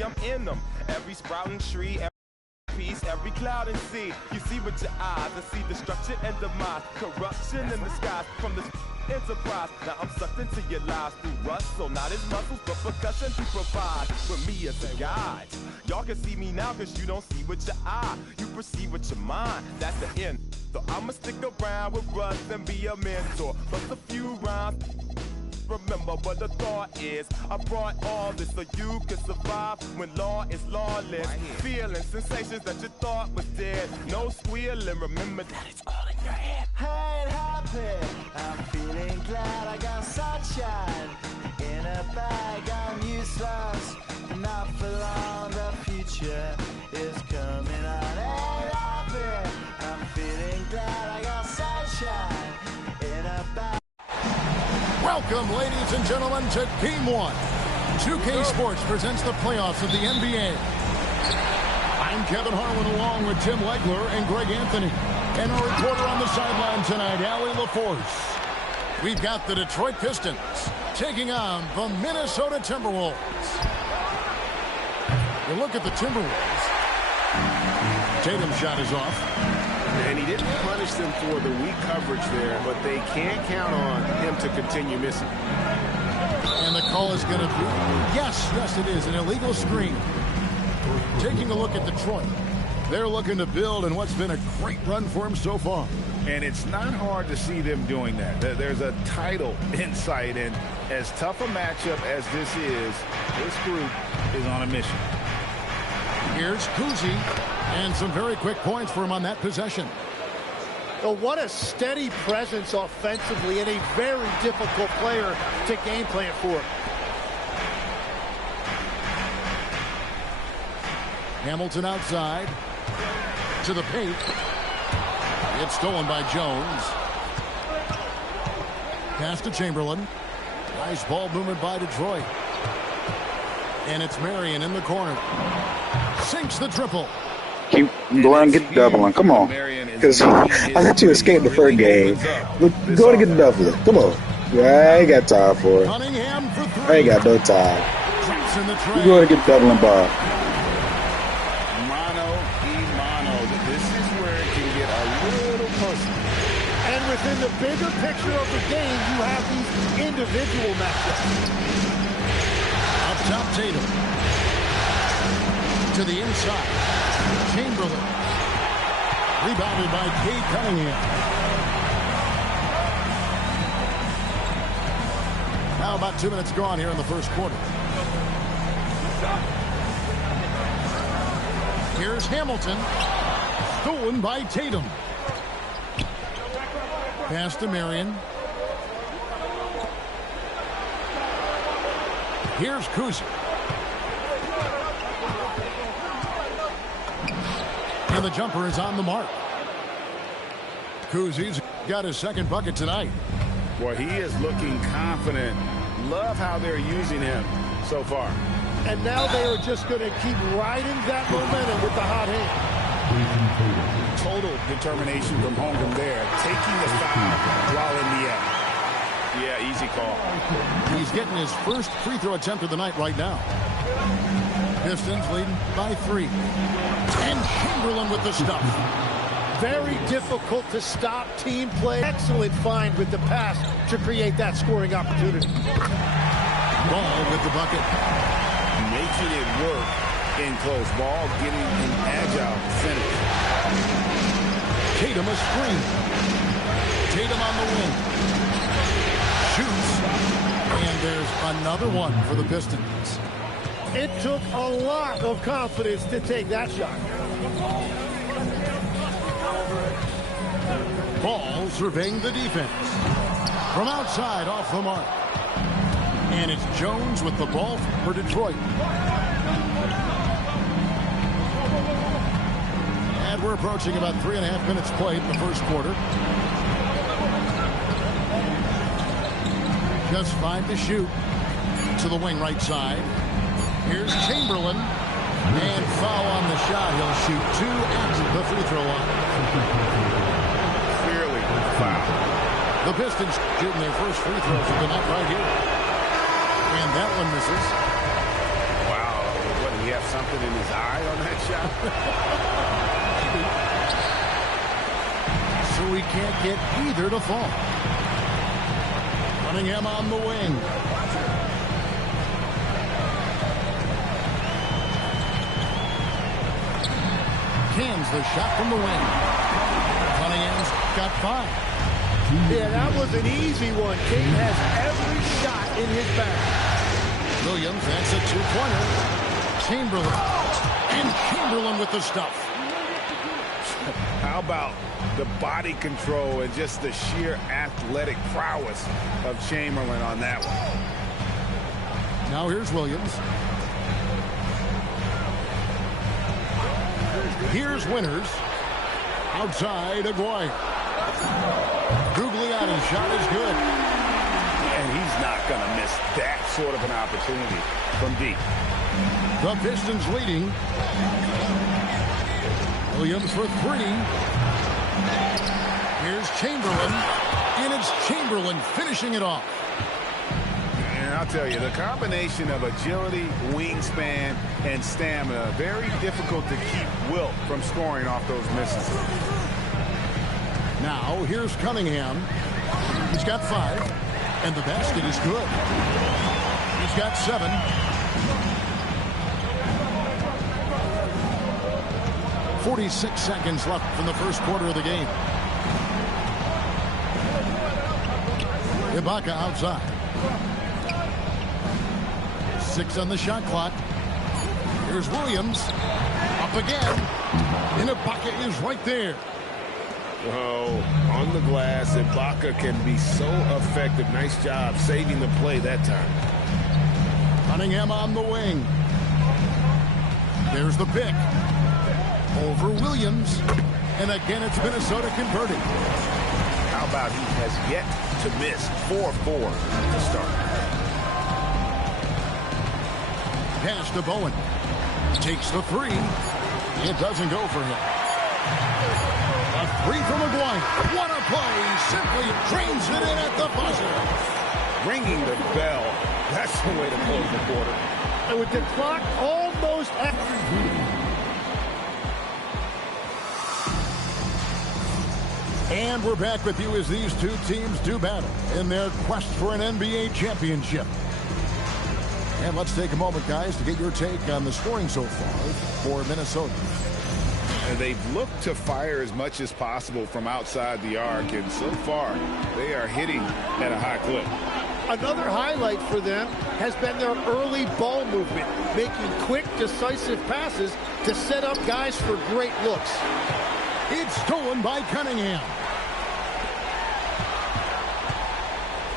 see I'm in them. Every sprouting tree, every piece, every cloud and sea. You see with your eyes and see destruction and demise, corruption in the skies from this enterprise. Now I'm sucked into your lives through rust, so not as muscles but percussion to provide for me as a guide. Y'all can see me now cause you don't see with your eye, you perceive with your mind. That's the end. So I'ma stick around with Russ and be a mentor. Bust a few rhymes. Remember what the thought is. I brought all this so you can survive when law is lawless. Feeling sensations that you thought was dead. No squealing, remember that it's all in your head. I ain't happy, I'm feeling glad. I got sunshine in a bag. I'm useless, not for long. The future is coming on. Ain't happy, I'm feeling glad. I got sunshine in a bag. Welcome, ladies and gentlemen, to Game 1. 2K Sports presents the playoffs of the NBA. I'm Kevin Harlan along with Tim Legler and Greg Anthony. And our reporter on the sideline tonight, Allie LaForce. We've got the Detroit Pistons taking on the Minnesota Timberwolves. You look at the Timberwolves. Tatum's shot is off. And he didn't punish them for the weak coverage there, but they can't count on him to continue missing. And the call is going to be, yes, it is, an illegal screen. Taking a look at Detroit. They're looking to build in what's been a great run for them so far. And it's not hard to see them doing that. There's a title in sight, and as tough a matchup as this group is on a mission. Here's Kuzi, and some very quick points for him on that possession. Oh, what a steady presence offensively and a very difficult player to game plan for. Hamilton outside to the paint. It's stolen by Jones. Pass to Chamberlain. Nice ball movement by Detroit. And it's Marion in the corner. Sinks the triple. Keep going, get the double one. Come on. Because I let you escape the first game. Go to get the double one. Come on. I ain't got time for it. Cunningham for three. I ain't got no time. You go to get the double and ball. This is where it can get a little personal. And within the bigger picture of the game, you have these individual matchups. Up top, Tatum. To the inside. Chamberlain. Rebounded by Cade Cunningham. Now about 2 minutes gone here in the first quarter. Here's Hamilton. Stolen by Tatum. Pass to Marion. Here's Kuzi. And the jumper is on the mark. Kuzi's got his second bucket tonight. Boy, he is looking confident. Love how they're using him so far. And now they are just going to keep riding that momentum with the hot hand. Total determination from Holmgren there, taking the foul while in the air. Yeah, easy call. He's getting his first free throw attempt of the night right now. Pistons leading by 3. And Chamberlain with the stuff. Very difficult to stop team play. Excellent find with the pass to create that scoring opportunity. Ball with the bucket. Making it work in close. Ball getting an agile finish. Tatum a screen. Tatum on the wing. Shoots. And there's another one for the Pistons. It took a lot of confidence to take that shot. Ball surveying the defense. From outside, off the mark. And it's Jones with the ball for Detroit. And we're approaching about 3.5 minutes played in the first quarter. Just 5 to shoot. To the wing right side. Here's Chamberlain. And foul on the shot. He'll shoot 2 at the free throw line. Clearly foul. The Pistons shooting their first free throws of the night right here. And that one misses. Wow, what he had something in his eye on that shot? So he can't get either to fall. Cunningham on the wing. Cans the shot from the wing. Cunningham's got 5. Yeah, that was an easy one. Cade has every shot in his bag. Williams, that's a 2-pointer. Chamberlain. And Chamberlain with the stuff. How about the body control and just the sheer athletic prowess of Chamberlain on that one? Now here's Williams. Here's Winters. Outside, Aguirre. Gugliotta's shot is good. And he's not going to miss that sort of an opportunity from deep. The Pistons leading. Williams for 3. Here's Chamberlain. And it's Chamberlain finishing it off. And I'll tell you, the combination of agility, wingspan, and stamina, very difficult to keep Wilt from scoring off those misses. Now, here's Cunningham. He's got 5. And the basket is good. He's got 7. .46 seconds left from the first quarter of the game. Ibaka outside. 6 on the shot clock. Here's Williams. Up again. And Ibaka is right there. Oh, on the glass, Ibaka can be so effective. Nice job saving the play that time. Cunningham on the wing. There's the pick. Over Williams. And again, it's Minnesota converting. How about he has yet to miss 4-4 to start. Pass to Bowen. Takes the 3. It doesn't go for him. A 3 from Aguirre. What a play. Simply trains it in at the buzzer. Ringing the bell. That's the way to close the quarter. And with the clock almost at... And we're back with you as these two teams do battle in their quest for an NBA championship. And let's take a moment, guys, to get your take on the scoring so far for Minnesota. And they've looked to fire as much as possible from outside the arc, and so far they are hitting at a high clip. Another highlight for them has been their early ball movement, making quick, decisive passes to set up guys for great looks. It's stolen by Cunningham.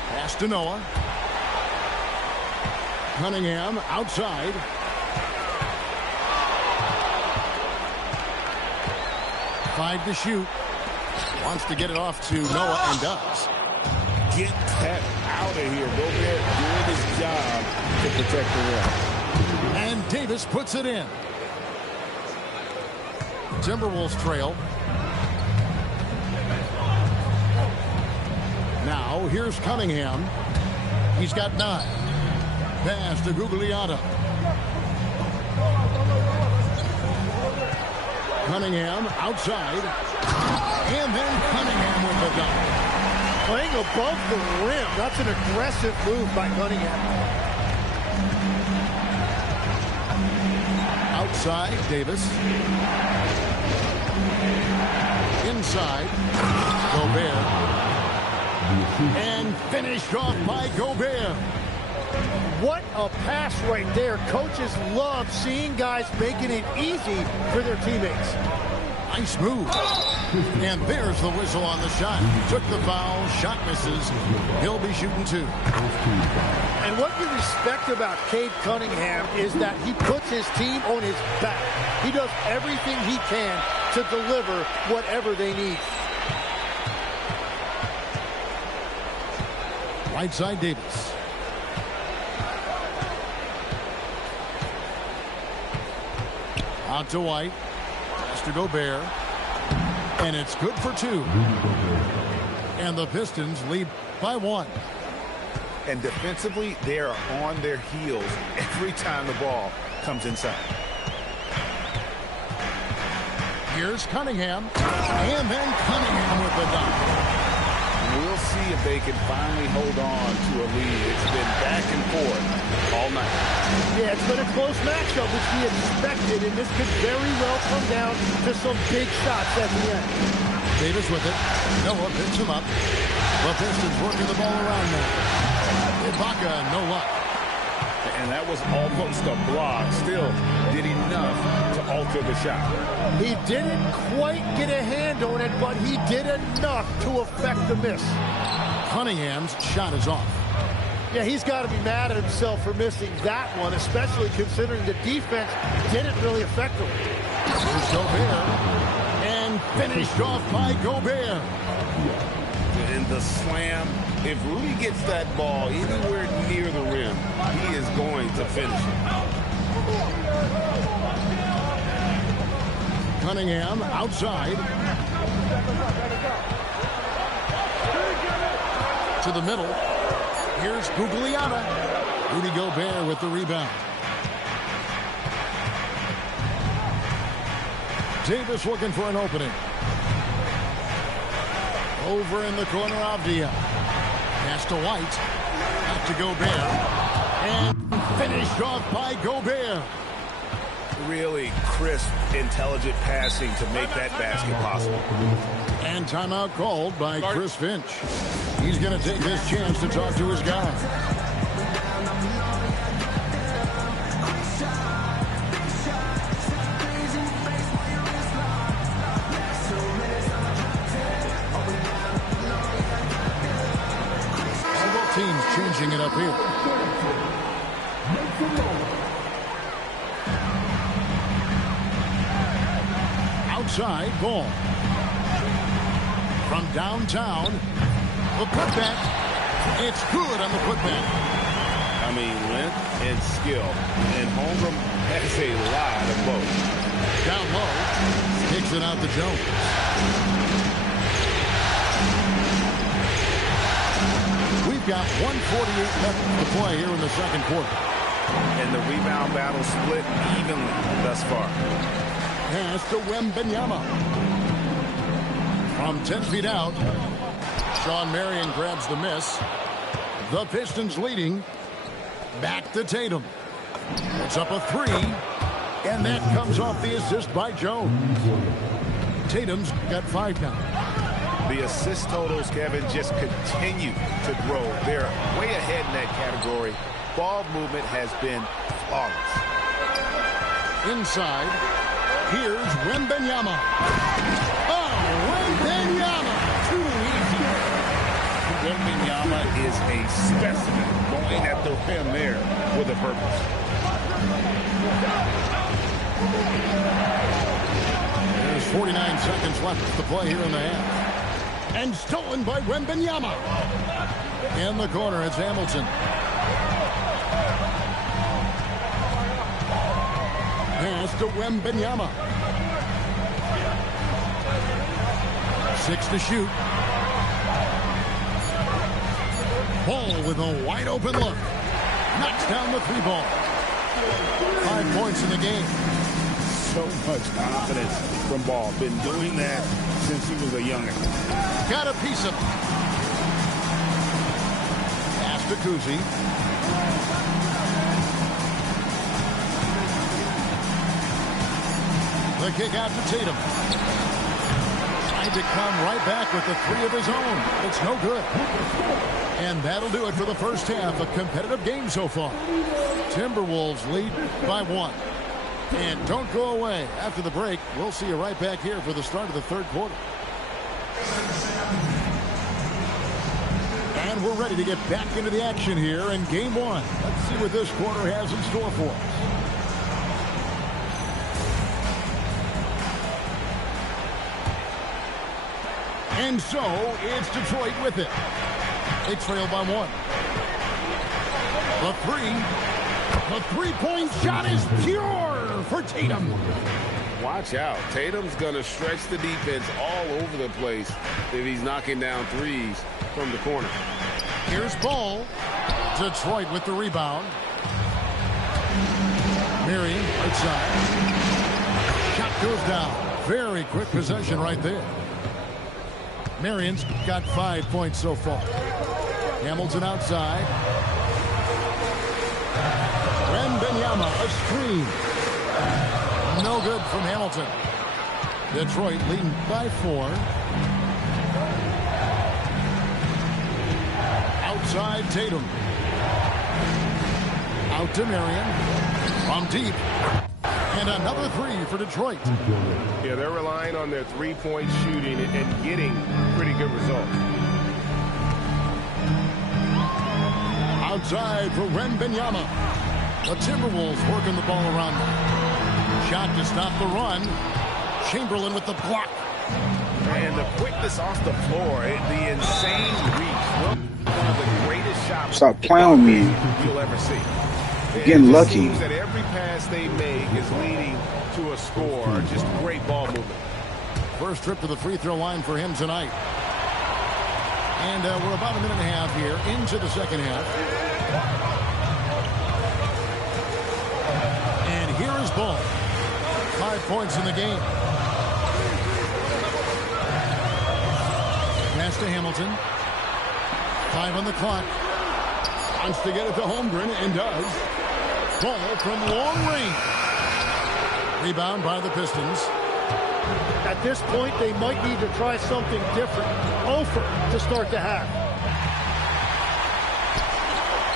Pass to Noah. Cunningham outside. Five to shoot. Wants to get it off to Noah and does. Get that out of here. Gobert doing his job to protect the rim. And Davis puts it in. Timberwolves trail. Now here's Cunningham. He's got 9. Pass to Gugliotta. Cunningham outside. And then Cunningham with the dunk. Playing above the rim. That's an aggressive move by Cunningham. Outside, Davis. Inside, Gobert. And finished off by Gobert. What a pass right there. Coaches love seeing guys making it easy for their teammates. Nice move. And there's the whistle on the shot. Took the foul. Shot misses. He'll be shooting 2. And what you respect about Cade Cunningham is that he puts his team on his back. He does everything he can to deliver whatever they need. Right side, Davis. Out to White. Pass to Gobert. And it's good for 2. And the Pistons lead by 1. And defensively, they are on their heels every time the ball comes inside. Here's Cunningham. And then Cunningham with the dunk. We'll see if they can finally hold on to a lead. It's been back and forth all night. Yeah, it's been a close matchup, which we expected, and this could very well come down to some big shots at the end. Davis with it. Noah picks him up. The Pistons working the ball around now. Ibaka, no luck. And that was almost a block. Still did enough to alter the shot. He didn't quite get a hand on it, but he did enough to affect the miss. Cunningham's shot is off. Yeah, he's got to be mad at himself for missing that one, especially considering the defense didn't really affect him. Here's Gobert. And finished off by Gobert. In the slam, if Rudy gets that ball anywhere near the rim, he is going to finish it. Cunningham outside. To the middle. Here's Gugliotta. Rudy Gobert with the rebound. Davis looking for an opening. Over in the corner, Avdia. Pass to White. Back to Gobert. And finished off by Gobert. Really crisp, intelligent passing to make that basket possible. And timeout called by Chris Finch. He's going to take this chance to talk to his guy. Teams changing it up here. Outside ball. From downtown. The putback. It's good on the putback. I mean, length and skill. And Holmgren has a lot of both. Down low. Kicks it out to Jones. We've got 1:48 left to play here in the second quarter. And the rebound battle split evenly thus far. Pass to Wembanyama. From 10 feet out, Sean Marion grabs the miss. The Pistons leading. Back to Tatum. It's up a three. And that comes off the assist by Jones. Tatum's got 5 now. The assist totals, Kevin, just continue to grow. They're way ahead in that category. Ball movement has been flawless. Inside, here's Wembanyama. Oh, Wembanyama! Too easy. Wembanyama is a specimen going at the rim there with a purpose. There's 49 seconds left to play here in the half. And stolen by Wembanyama. In the corner, it's Hamilton. Pass to Wembanyama. 6 to shoot. Ball with a wide open look. Knocks down the 3 ball. 5 points in the game. So much confidence from Ball. Been doing that since he was a youngin'. Got a piece of it. Pass to Kuzi. The kick out to Tatum. Tried to come right back with the 3 of his own. It's no good. And that'll do it for the first half. A competitive game so far. Timberwolves lead by 1. And don't go away. After the break, we'll see you right back here for the start of the third quarter. And we're ready to get back into the action here in game 1. Let's see what this quarter has in store for us. And so, it's Detroit with it. They trail by 1. The three-point shot is pure for Tatum. Watch out. Tatum's going to stretch the defense all over the place if he's knocking down threes from the corner. Here's Ball. Detroit with the rebound. Marion outside. Shot goes down. Very quick possession right there. Marion's got 5 points so far. Hamilton outside. Wembanyama, a screen. No good from Hamilton. Detroit leading by 4. Outside Tatum. Out to Marion. From deep. And another 3 for Detroit. Yeah, they're relying on their three-point shooting and getting pretty good results. Outside for Wembanyama. The Timberwolves working the ball around them. Shot to stop the run. Chamberlain with the block. And the quickness off the floor, the insane reach. One of the greatest shots. Stop playing with me. You'll ever see. Getting lucky. Seems that every pass they make is leading to a score. Just great ball movement. First trip to the free throw line for him tonight. And we're about a minute and a half here into the second half. And here is Ball. 5 points in the game. Pass to Hamilton. 5 on the clock. Wants to get it to Holmgren and does. Ball from long range. Rebound by the Pistons. At this point, they might need to try something different. Over to start the half.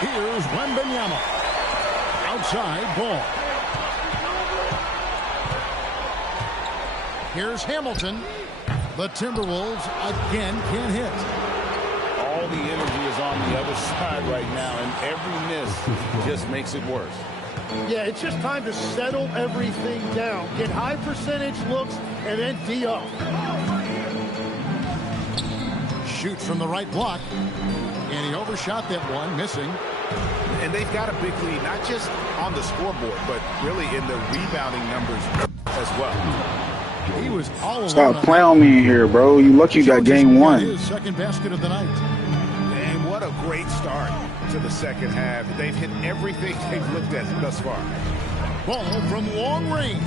Here's Wembanyama. Outside Ball. Here's Hamilton. The Timberwolves again can't hit. All the energy is on the other side right now, and every miss just makes it worse. Yeah, it's just time to settle everything down. Get high percentage looks and then D up. Shoots from the right block. And he overshot that one, missing. And they've got a big lead, not just on the scoreboard, but really in the rebounding numbers as well. He was all alone. Stop playing on me in here, bro. You lucky you got game 1. His second basket of the night. And what a great start to the second half. They've hit everything they've looked at thus far. Ball from long range.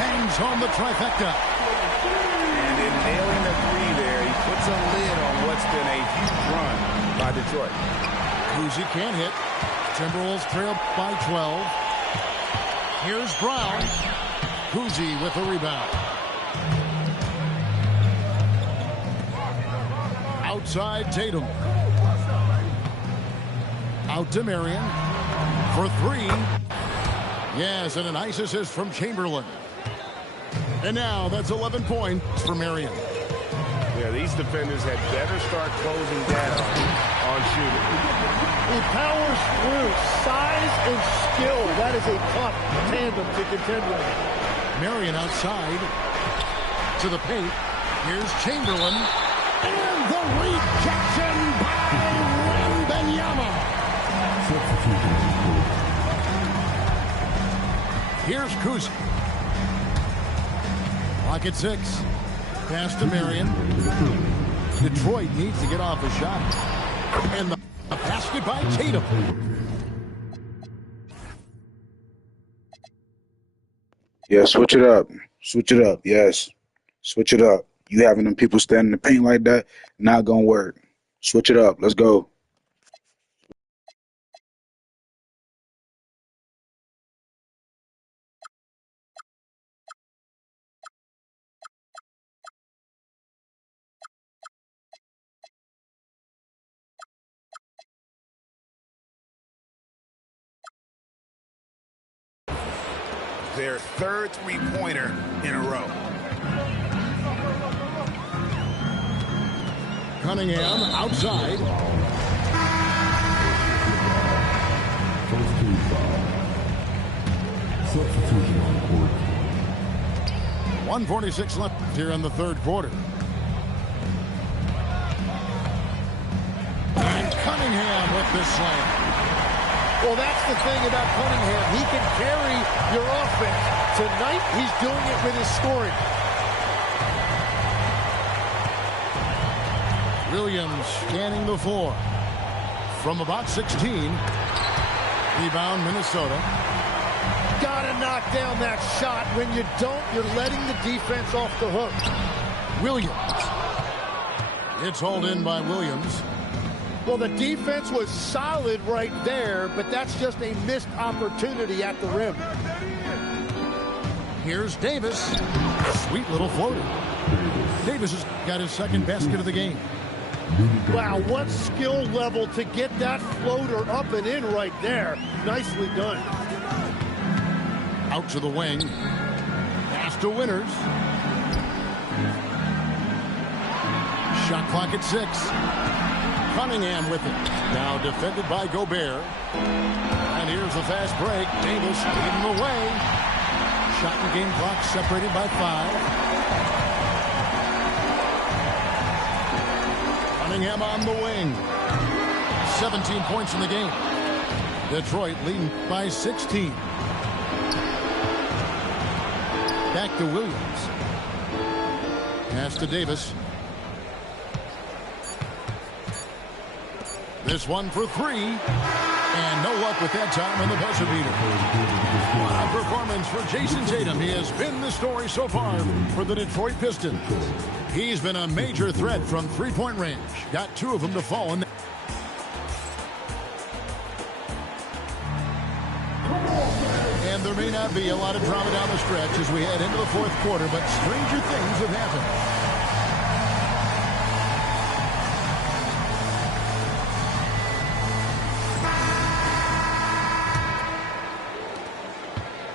Bangs home the trifecta. And in nailing the 3 there, he puts a lid on what's been a huge run by Detroit. Cousy can't hit. Timberwolves trail by 12. Here's Brown. Cousy with the rebound. Outside Tatum. Out to Marion for 3. Yes, and a nice assist from Chamberlain. And now that's 11 points for Marion. Yeah, these defenders had better start closing down on shooting. He powers through size and skill. That is a tough tandem to contend with. Marion outside to the paint. Here's Chamberlain. And the rejection by Wembanyama. Here's Cousy. Clock at 6. Pass to Marion. Detroit needs to get off a shot. And the basket by Tatum. Yeah, switch it up. Switch it up. Yes. Switch it up. You having them people stand in the paint like that, not going to work. Switch it up. Let's go. Their third three-pointer in a row. Cunningham outside. Substitution on court. 1:46 left here in the third quarter. And Cunningham with this slam. Well, that's the thing about Cunningham. He can carry your offense. Tonight, he's doing it with his scoring. Williams scanning the floor. From about 16. Rebound, Minnesota. Gotta knock down that shot. When you don't, you're letting the defense off the hook. Williams. It's hauled in by Williams. Well, the defense was solid right there, but that's just a missed opportunity at the rim. Here's Davis. Sweet little floater. Davis has got his second basket of the game. Wow, what skill level to get that floater up and in right there. Nicely done. Out to the wing. Pass to Winters. Shot clock at 6. Cunningham with it. Now defended by Gobert. And here's the fast break. Davis leading the way. Shot and game clock separated by 5. Cunningham on the wing. 17 points in the game. Detroit leading by 16. Back to Williams. Pass to Davis. This one for 3. And no luck with that time on the buzzer beater. What a performance for Jason Tatum. He has been the story so far for the Detroit Pistons. He's been a major threat from three-point range. Got 2 of them to fall in. And there may not be a lot of drama down the stretch as we head into the fourth quarter, but stranger things have happened.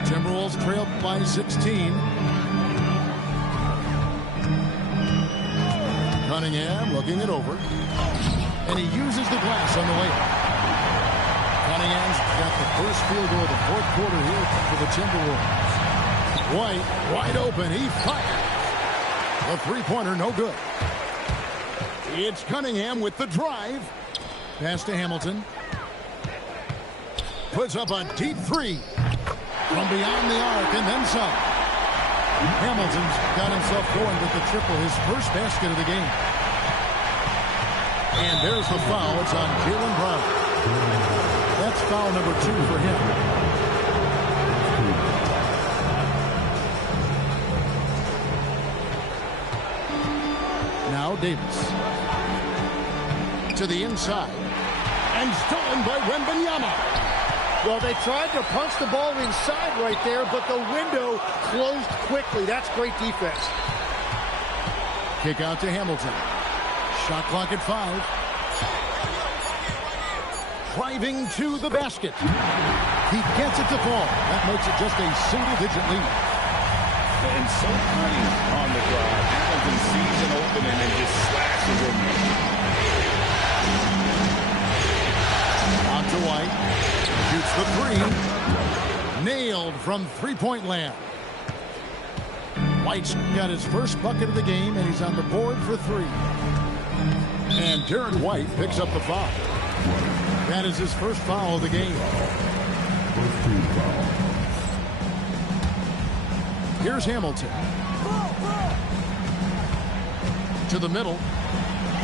Timberwolves trail by 16. Cunningham looking it over. And he uses the glass on the layup. Cunningham's got the first field goal of the fourth quarter here for the Timberwolves. White wide open. He fires. The three-pointer no good. It's Cunningham with the drive. Pass to Hamilton. Puts up a deep 3. From beyond the arc and then some. Hamilton's got himself going with the triple, his first basket of the game. And there's the foul. It's on Jaylen Brown. That's foul number 2 for him. Now Davis. To the inside. And stolen by Wembanyama. Well, they tried to punch the ball inside right there, but the window closed quickly. That's great defense. Kick out to Hamilton. Shot clock at 5. Driving to the basket. He gets it to fall. That makes it just a single-digit lead. And so cunning on the drive. Hamilton sees an opening and just slashes him. On to White. Shoots the 3. Nailed from three-point land. White's got his first bucket of the game, and he's on the board for 3. And Derek White picks up the foul. That is his first foul of the game. Here's Hamilton. To the middle.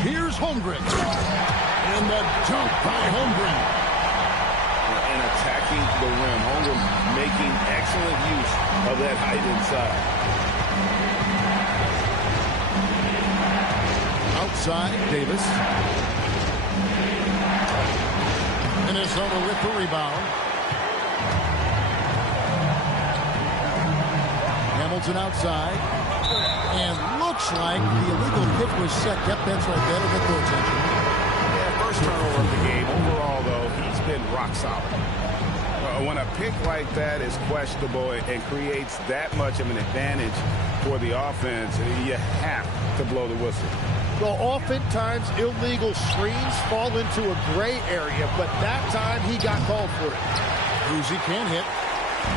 Here's Holmgren. And the dunk by Holmgren. And attacking the rim. Holmgren making excellent use of that height inside. Outside, Davis. Minnesota with the rebound. Hamilton outside. And looks like the illegal kick was set. Yep, that's right. That'll get the attention. Yeah, first turnover of the game. Overall, though, he's been rock solid. When a pick like that is questionable and creates that much of an advantage for the offense, you have to blow the whistle. Well, oftentimes illegal screens fall into a gray area, but that time he got called for it. Uzi can't hit.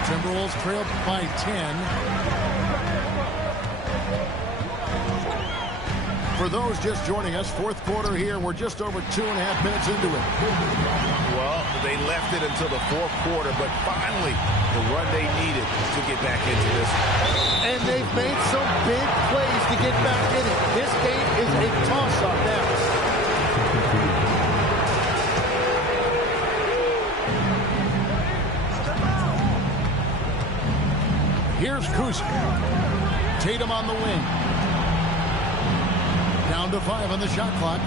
Timberwolves trailed by 10. For those just joining us, fourth quarter here. We're just over 2.5 minutes into it. Well, they left it until the fourth quarter, but finally the run they needed to get back into this. And they've made some big plays to get back in it. This game is a toss-up now. Here's Kuz. Tatum on the wing. Down to 5 on the shot clock.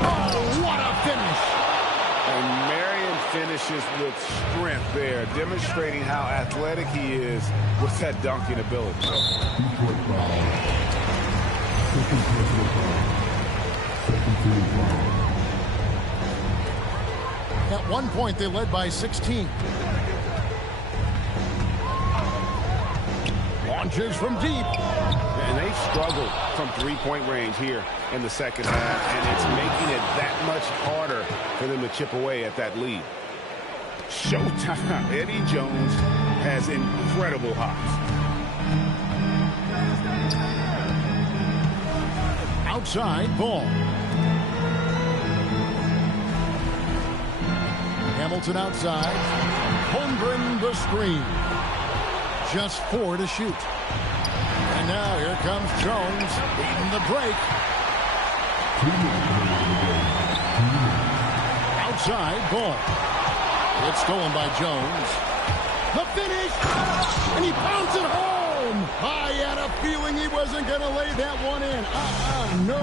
Oh, what a finish! And Marion finishes with strength there, demonstrating how athletic he is with that dunking ability. At one point, they led by 16. Launches from deep. And they struggled from three-point range here in the second half, and it's making it that much harder for them to chip away at that lead. Showtime. Eddie Jones has incredible hops. Outside ball. Hamilton outside. Holmgren the screen. Just 4 to shoot. And now here comes Jones beating the break. Outside ball. It's stolen by Jones. The finish! And he pounds it home! I had a feeling he wasn't going to lay that one in. No,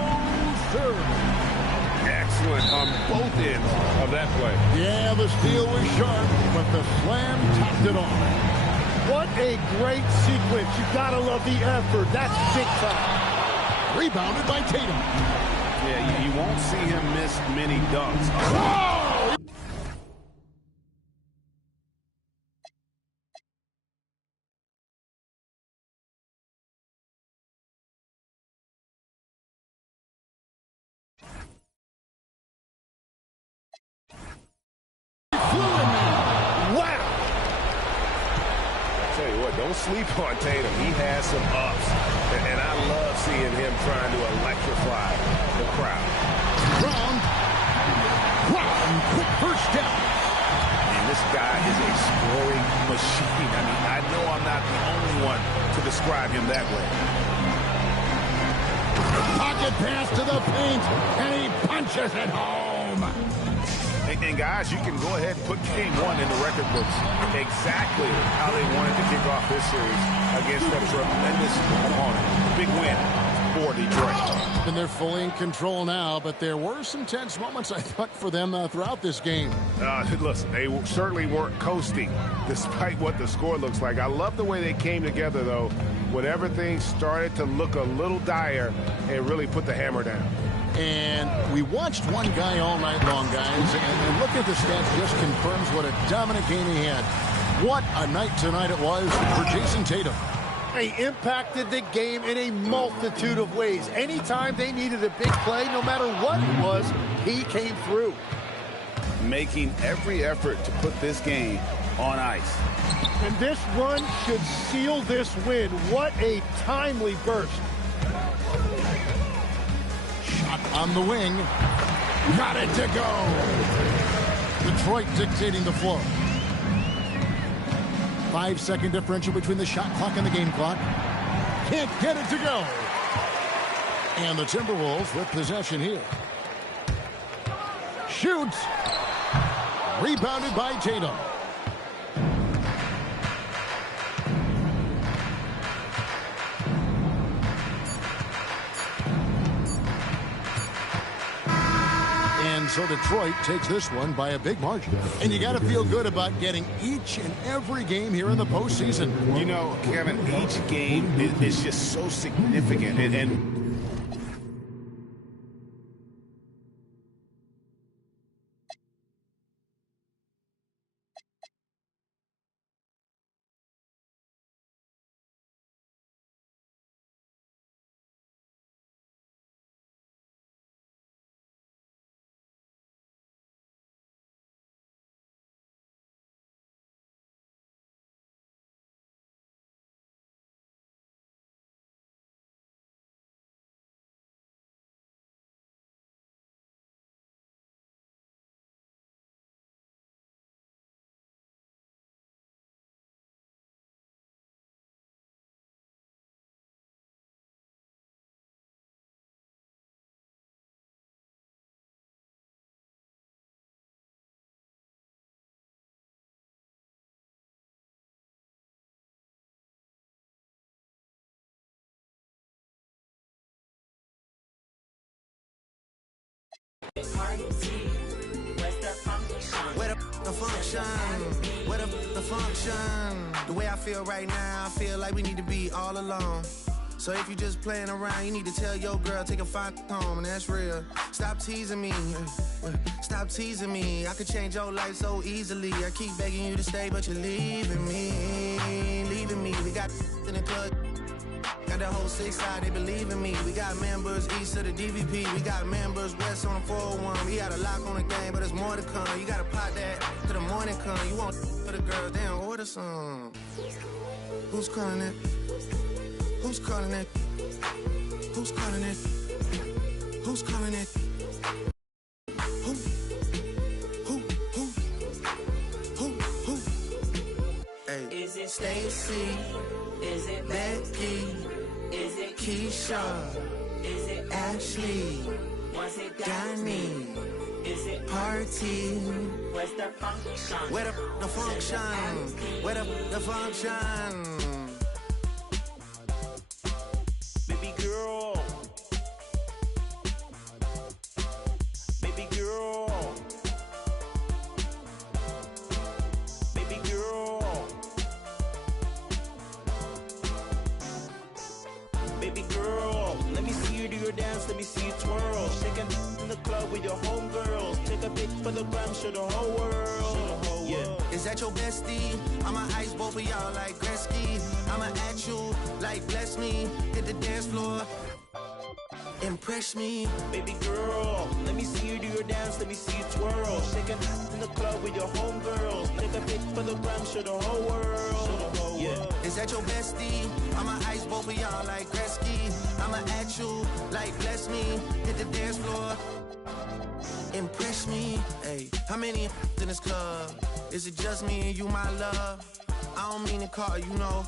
sir. Excellent on both ends of that play. Yeah, the steal was sharp, but the slam topped it off. What a great sequence. You gotta love the effort. That's big time. Rebounded by Tatum. Yeah, you won't see him miss many dunks. Oh! Wow. Tell you what, don't sleep on Tatum. He has some ups, and I love seeing him trying to electrify the crowd. Brown, quick first down. And this guy is a scoring machine. I mean, I know I'm not the only one to describe him that way. Pocket pass to the paint, and he punches it home. And guys, you can go ahead and put game 1 in the record books. Exactly how they wanted to kick off this series against a tremendous opponent. Big win for Detroit. And they're fully in control now, but there were some tense moments, I thought, for them throughout this game. Listen, they certainly weren't coasting, despite what the score looks like. I love the way they came together, though, when everything started to look a little dire and really put the hammer down. And we watched one guy all night long, guys, and look at the stats, just confirms what a dominant game he had. What a night tonight it was for Jason Tatum. He impacted the game in a multitude of ways. Anytime they needed a big play, no matter what it was, he came through. Making every effort to put this game on ice. And this run should seal this win. What a timely burst. Shot on the wing. Got it to go. Detroit dictating the flow. 5-second differential between the shot clock and the game clock. Can't get it to go. And the Timberwolves with possession here. Shoots. Rebounded by Tatum. And so Detroit takes this one by a big margin. And you got to feel good about getting each and every game here in the postseason. You know, Kevin, each game is just so significant. And Where the function? Where the function? The way I feel right now, I feel like we need to be all alone. So if you just playing around, you need to tell your girl, take a fine home, and that's real. Stop teasing me. Stop teasing me. I could change your life so easily. I keep begging you to stay, but you're leaving me. Leaving me. We got in the club. Got the whole 6 side, they believe in me. We got members east of the DVP. We got members west on the 401. We got a lock on the game, but there's more to come. You gotta pot that to the morning come. You want for the girls, damn, order some. Who's calling it? Who's calling it? Who's calling it? Who's calling it? Who? Hey. Is it Stacy? Is it Becky? Is it Keisha? Is it Ashley? Was it Danny? Is it Party? Where's the function? Where the function? Where the function? Baby girl. Baby girl. Baby girl. Baby girl, let me see you do your dance, let me see you twirl. Shaking in the club with your homegirls. Take a pic for the gram, show the whole world. Yeah. Is that your bestie? I'ma ice both of y'all like Gretzky. I'ma at you like bless me. Hit the dance floor. Impress me, baby girl. Let me see you do your dance, let me see you twirl. Shaking in the club with your homegirls. Take a pic for the gram, show the whole world. Yeah. Is that your bestie? I'ma ice both of y'all like Gretzky. I'ma at you like bless me. Hit the dance floor. Impress me. Hey, how many in this club? Is it just me and you, my love? I don't mean to call you, know.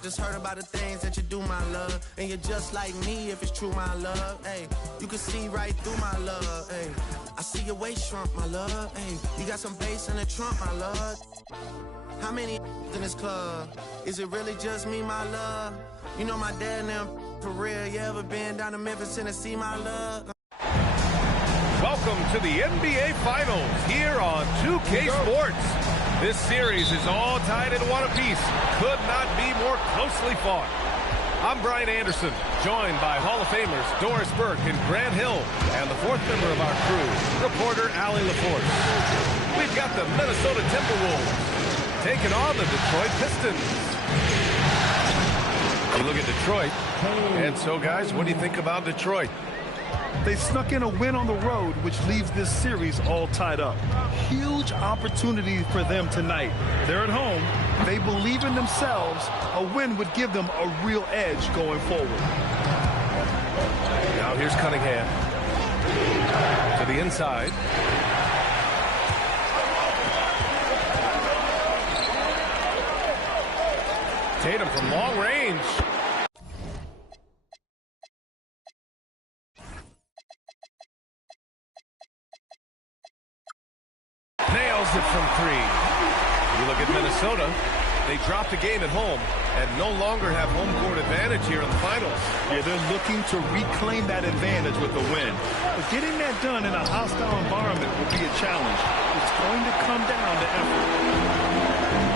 Just heard about the things that you do, my love. And you're just like me if it's true, my love. Hey, you can see right through my love. Hey, I see your waist shrunk, my love. Hey, you got some bass in the trunk, my love. How many in this club? Is it really just me, my love? You know my dad and them, for real. You ever been down to Memphis, Tennessee, my love? Welcome to the NBA Finals here on 2K Sports. This series is all tied in one apiece. Could not be more closely fought. I'm Brian Anderson, joined by Hall of Famers Doris Burke and Grant Hill, and the fourth member of our crew, reporter Allie LaForce. We've got the Minnesota Timberwolves taking on the Detroit Pistons. You look at Detroit, and so guys, what do you think about Detroit? They snuck in a win on the road, which leaves this series all tied up. Huge opportunity for them tonight. They're at home. They believe in themselves. A win would give them a real edge going forward. Now here's Cunningham. To the inside. Tatum from long range. Nails it from three. You look at Minnesota, they dropped a game at home and no longer have home court advantage here in the finals. Yeah, they're looking to reclaim that advantage with a win. But getting that done in a hostile environment will be a challenge. It's going to come down to effort.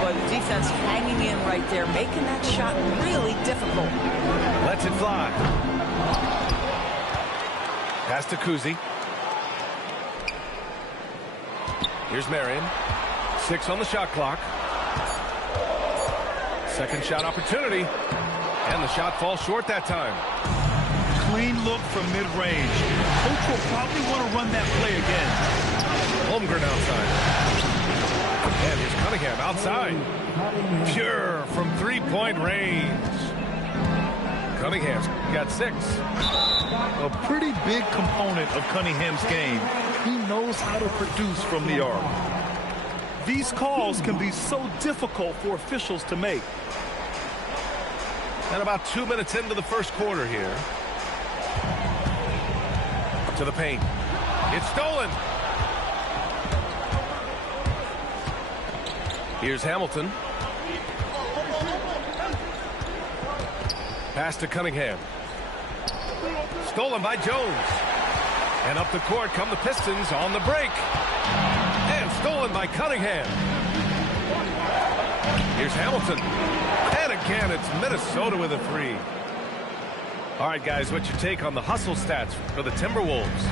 But the defense hanging in right there, making that shot really difficult. Lets it fly. Pass to Kuzi. Here's Marion. 6 on the shot clock. Second shot opportunity. And the shot falls short that time. Clean look from mid-range. Coach will probably want to run that play again. Holmgren outside. And here's Cunningham outside. Pure from three-point range. Cunningham's got 6. A pretty big component of Cunningham's game. He knows how to produce from the arc. These calls can be so difficult for officials to make. And about 2 minutes into the first quarter here. To the paint. It's stolen. Here's Hamilton. Pass to Cunningham. Stolen by Jones. And up the court come the Pistons on the break. And stolen by Cunningham. Here's Hamilton. And again, it's Minnesota with a three. All right, guys, what's your take on the hustle stats for the Timberwolves?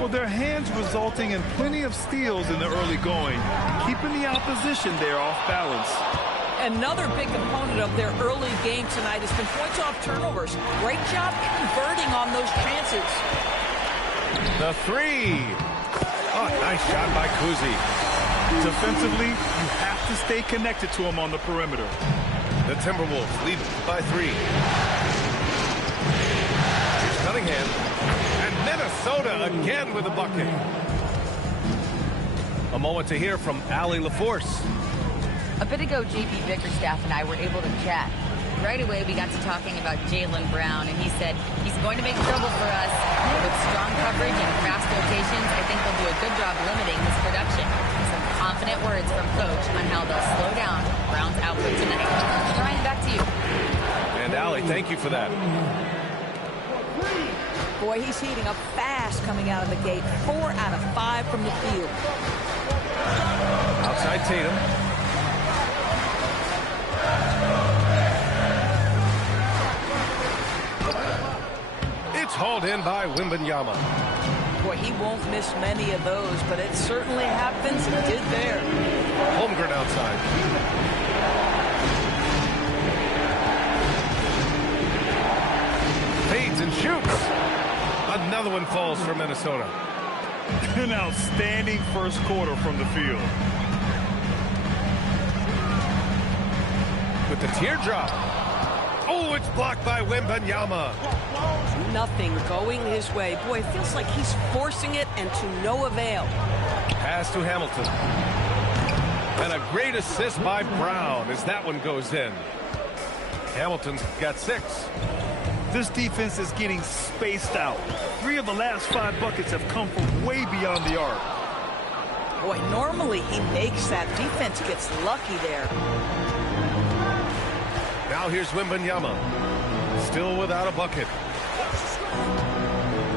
Well, their hands resulting in plenty of steals in the early going, keeping the opposition there off balance. Another big component of their early game tonight has been points off turnovers. Great job converting on those chances. The three. Oh, nice shot by Kuzi. Defensively, you have to stay connected to him on the perimeter. The Timberwolves lead by 3. Here's Cunningham. And Minnesota again with a bucket. A moment to hear from Allie LaForce. A bit ago, JP Bickerstaff and I were able to chat. Right away, we got to talking about Jaylen Brown, and he said he's going to make trouble for us. With strong coverage and fast rotations, I think they'll do a good job limiting his production. Some confident words from Coach on how they'll slow down Brown's output tonight. Brian, back to you. And Allie, thank you for that. Boy, he's heating up fast coming out of the gate. 4 out of 5 from the field. Outside Tatum. It's hauled in by Wembanyama. Boy, he won't miss many of those, but it certainly happens. He did there. Holmgren outside. Fades and shoots. Another one falls for Minnesota. An outstanding first quarter from the field. With the teardrop. Oh, it's blocked by Wembanyama. Nothing going his way. Boy, it feels like he's forcing it and to no avail. Pass to Hamilton. And a great assist by Brown as that one goes in. Hamilton's got 6. This defense is getting spaced out. 3 of the last 5 buckets have come from way beyond the arc. Boy, normally he makes that. Defense gets lucky there. Now here's Wembanyama. Still without a bucket.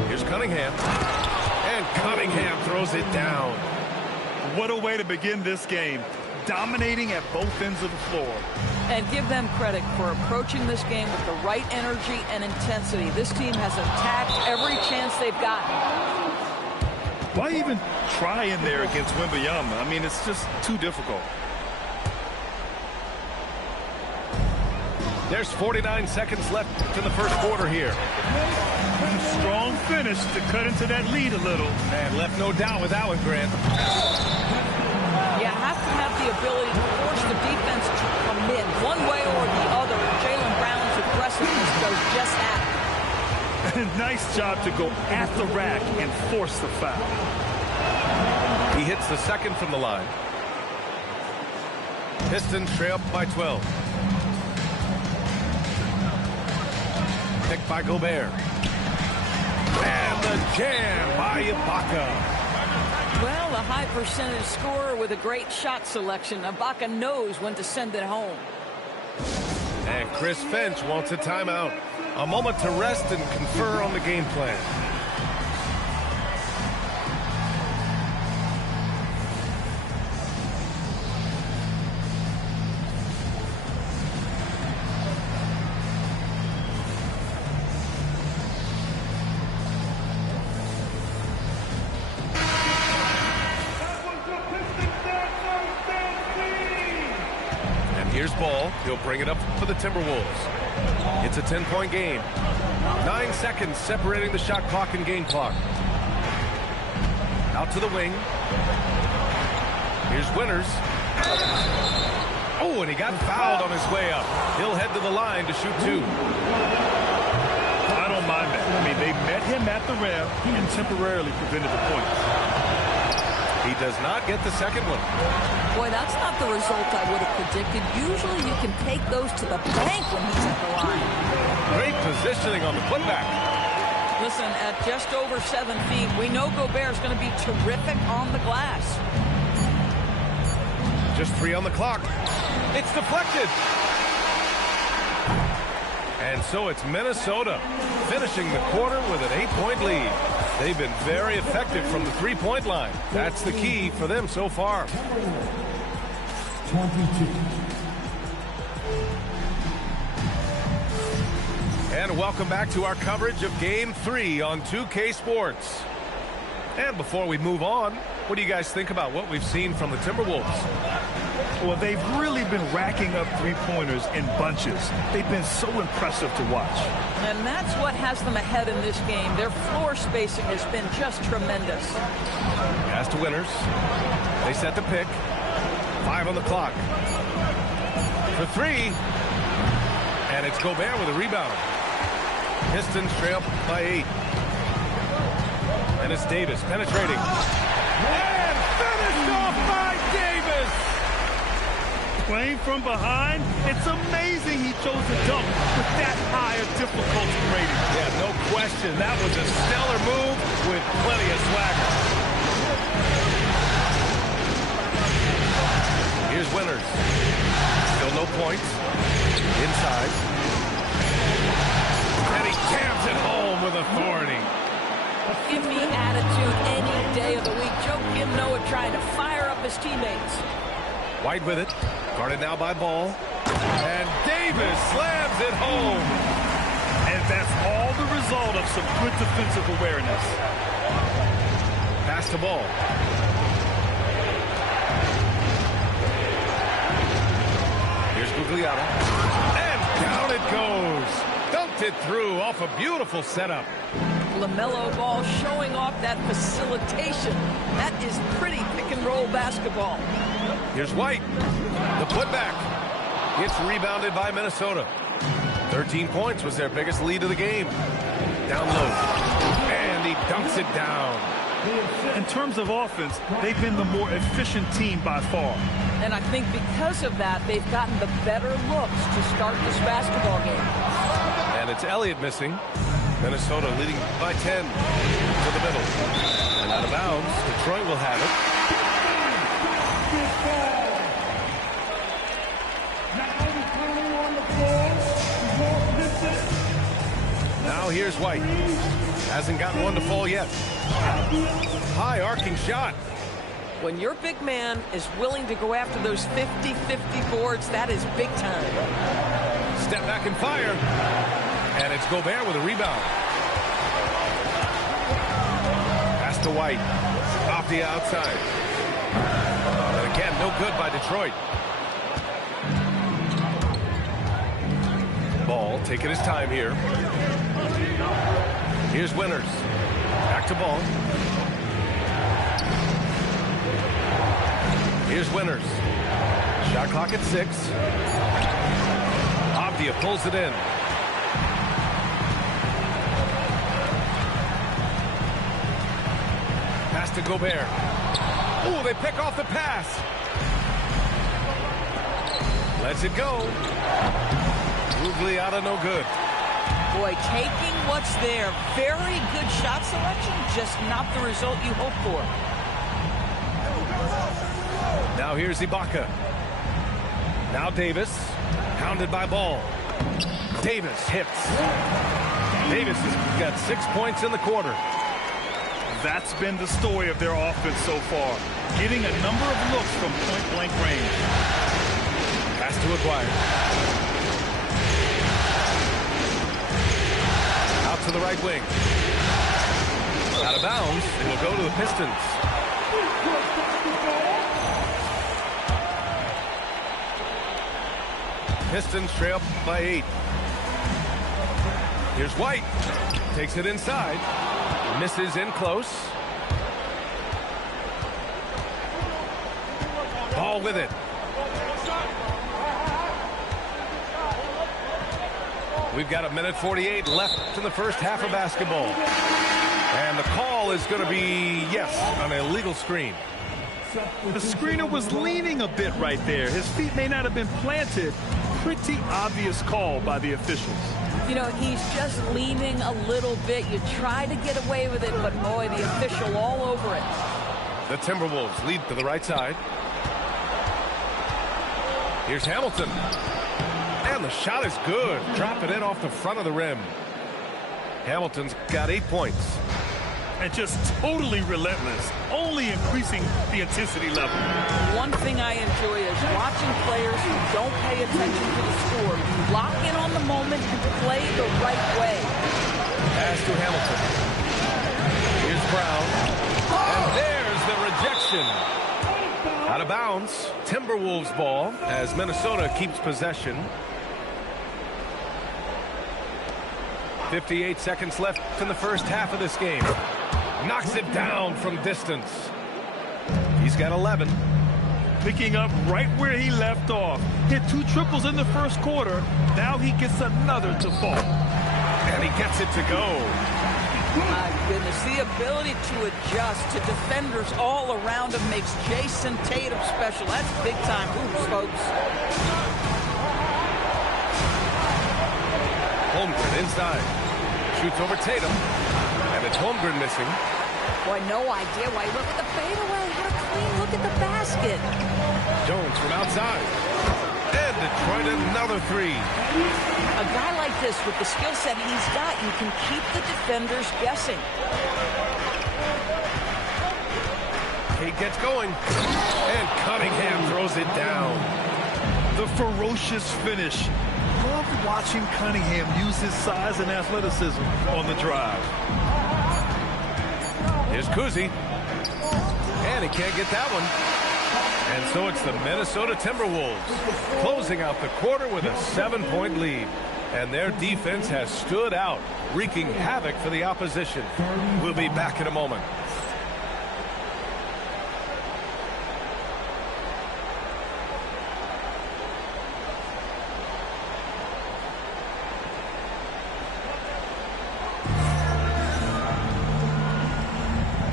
Here's Cunningham. And Cunningham throws it down. What a way to begin this game. Dominating at both ends of the floor. And give them credit for approaching this game with the right energy and intensity. This team has attacked every chance they've gotten. Why even try in there against Wembanyama? I mean, it's just too difficult. There's 49 seconds left in the first quarter here. Strong finish to cut into that lead a little. And left no doubt with that one, Grant. You have to have the ability to force the defense to come in one way or the other. Jaylen Brown's aggressiveness does just that. Nice job to go at the rack and force the foul. He hits the second from the line. Pistons trail up by 12. Picked by Gobert. And the jam by Ibaka. Well, a high percentage scorer with a great shot selection. Ibaka knows when to send it home. And Chris Finch wants a timeout. A moment to rest and confer on the game plan. Here's Ball. He'll bring it up for the Timberwolves. It's a 10-point game. 9 seconds separating the shot clock and game clock. Out to the wing. Here's Winters. Oh, and he got fouled on his way up. He'll head to the line to shoot 2. I don't mind that. I mean, they met him at the rim and temporarily prevented the points. He does not get the second one. Boy, that's not the result I would have predicted. Usually you can take those to the bank when he's at the line. Great positioning on the putback. Listen, at just over 7 feet, we know Gobert's going to be terrific on the glass. Just 3 on the clock. It's deflected. And so it's Minnesota finishing the quarter with an 8-point lead. They've been very effective from the three-point line. That's the key for them so far. 22. And welcome back to our coverage of Game 3 on 2K Sports. And before we move on, what do you guys think about what we've seen from the Timberwolves? Well, they've really been racking up three-pointers in bunches. They've been so impressive to watch. And that's what has them ahead in this game. Their floor spacing has been just tremendous. Pass to Winters. They set the pick. 5 on the clock. For 3. And it's Gobert with a rebound. Pistons trail by 8. And it's Davis penetrating. And finished off by Davis! Playing from behind, it's amazing he chose to dunk with that higher difficulty rating. Yeah, no question. That was a stellar move with plenty of swagger. Here's Winters. Still no points. Inside. And he jams it home with authority. Give me attitude any day of the week. Joe Noah trying to fire up his teammates. White with it. Guarded now by Ball. And Davis slams it home. And that's all the result of some good defensive awareness. Pass to Ball. Here's Gugliotta. And down it goes. Dumped it through off a beautiful setup. LaMelo Ball showing off that facilitation. That is pretty pick-and-roll basketball. Here's White. The putback. It's rebounded by Minnesota. 13 points was their biggest lead of the game. Down low. And he dunks it down. In terms of offense, they've been the more efficient team by far. And I think because of that, they've gotten the better looks to start this basketball game. And it's Elliott missing. Minnesota leading by 10 to the middle. And out of bounds, Detroit will have it. Now here's White. Hasn't gotten one to fall yet. High arcing shot. When your big man is willing to go after those 50-50 boards, that is big time. Step back and fire. And it's Gobert with a rebound. Pass to White. Off the outside. And again, no good by Detroit. Ball taking his time here. Here's Winters. Back to Ball. Here's Winters. Shot clock at 6. Avdia pulls it in. Pass to Gobert. Oh, they pick off the pass. Lets it go. Gugliotta no good. Boy, taking what's there. Very good shot selection, just not the result you hope for. Now here's Ibaka. Now Davis. Pounded by Ball. Davis hits. Davis has got 6 points in the quarter. That's been the story of their offense so far. Getting a number of looks from point-blank range. Pass to Aguirre. Out to the right wing. Out of bounds. It will go to the Pistons. Pistons trail by 8. Here's White. Takes it inside. Misses in close. Ball with it. We've got 1:48 left in the first half of basketball. And the call is going to be, yes, an illegal screen. The screener was leaning a bit right there. His feet may not have been planted. Pretty obvious call by the officials. You know, he's just leaning a little bit. You try to get away with it, but boy, the official all over it. The Timberwolves lead to the right side. Here's Hamilton. And the shot is good. Drop it in off the front of the rim. Hamilton's got 8 points. And just totally relentless, only increasing the intensity level. One thing I enjoy is watching players who don't pay attention to the score lock in on the moment and play the right way. Pass to Hamilton. Here's Brown. And there's the rejection. Out of bounds. Timberwolves ball as Minnesota keeps possession. 58 seconds left in the first half of this game. Knocks it down from distance. He's got 11. Picking up right where he left off. Hit 2 triples in the first quarter. Now he gets another to fall. And he gets it to go. My goodness, the ability to adjust to defenders all around him makes Jason Tatum special. That's big-time hoops, folks. Holmgren inside. Shoots over Tatum. And it's Holmgren missing. Boy, no idea why he went with the fadeaway. Had a clean look at the basket. Jones from outside. And Detroit another 3. A guy like this with the skill set he's got, you can keep the defenders guessing. He gets going. And Cunningham throws it down. The ferocious finish. Love watching Cunningham use his size and athleticism on the drive. Here's Kuzi. And he can't get that one. And so it's the Minnesota Timberwolves closing out the quarter with a 7-point lead. And their defense has stood out, wreaking havoc for the opposition. We'll be back in a moment.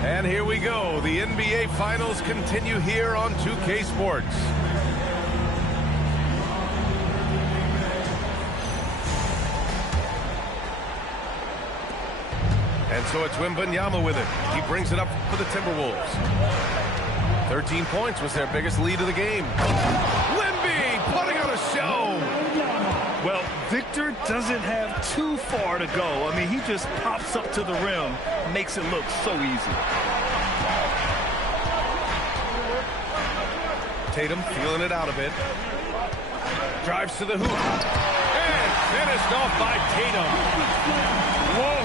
And here we go. The NBA Finals continue here on 2K Sports. And so it's Wembanyama with it. He brings it up for the Timberwolves. 13 points was their biggest lead of the game. Wemby putting on a show. Well, Victor doesn't have too far to go. I mean, he just pops up to the rim, makes it look so easy. Tatum feeling it out a bit. Drives to the hoop. And finished off by Tatum. Whoa,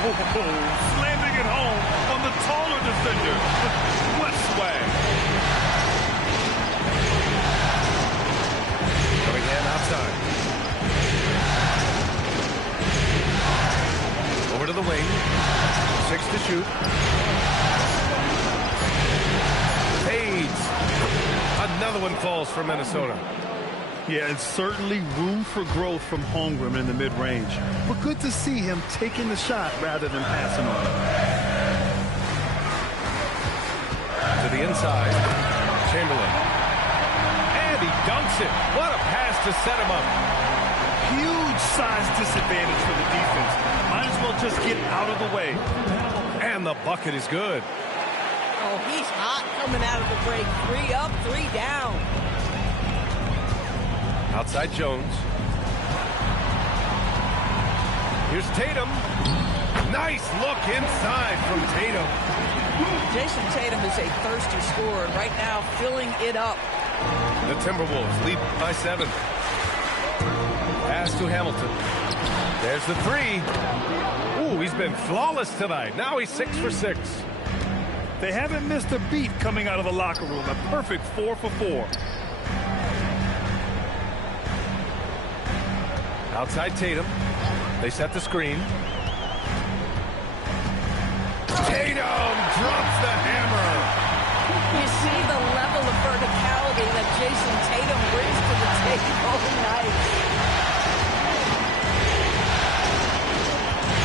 slamming it home on the taller defender. What swag. Cunningham outside. Over to the wing. 6 to shoot. Fades. Another one falls for Minnesota. Yeah, and certainly room for growth from Holmgren in the mid-range. But good to see him taking the shot rather than passing on it. To the inside. Chamberlain. And he dunks it. What a pass to set him up. Huge size disadvantage for the defense. Might as well just get out of the way. And the bucket is good. Oh, he's hot coming out of the break. 3 up, 3 down. Outside Jones. Here's Tatum. Nice look inside from Tatum. Jason Tatum is a thirsty scorer right now, filling it up. The Timberwolves lead by 7. Pass to Hamilton. There's the 3. Ooh, he's been flawless tonight. Now he's 6 for 6. They haven't missed a beat coming out of the locker room. A perfect 4 for 4. Outside Tatum. They set the screen. Tatum drops the hammer. You see the level of verticality that Jason Tatum brings to the table tonight.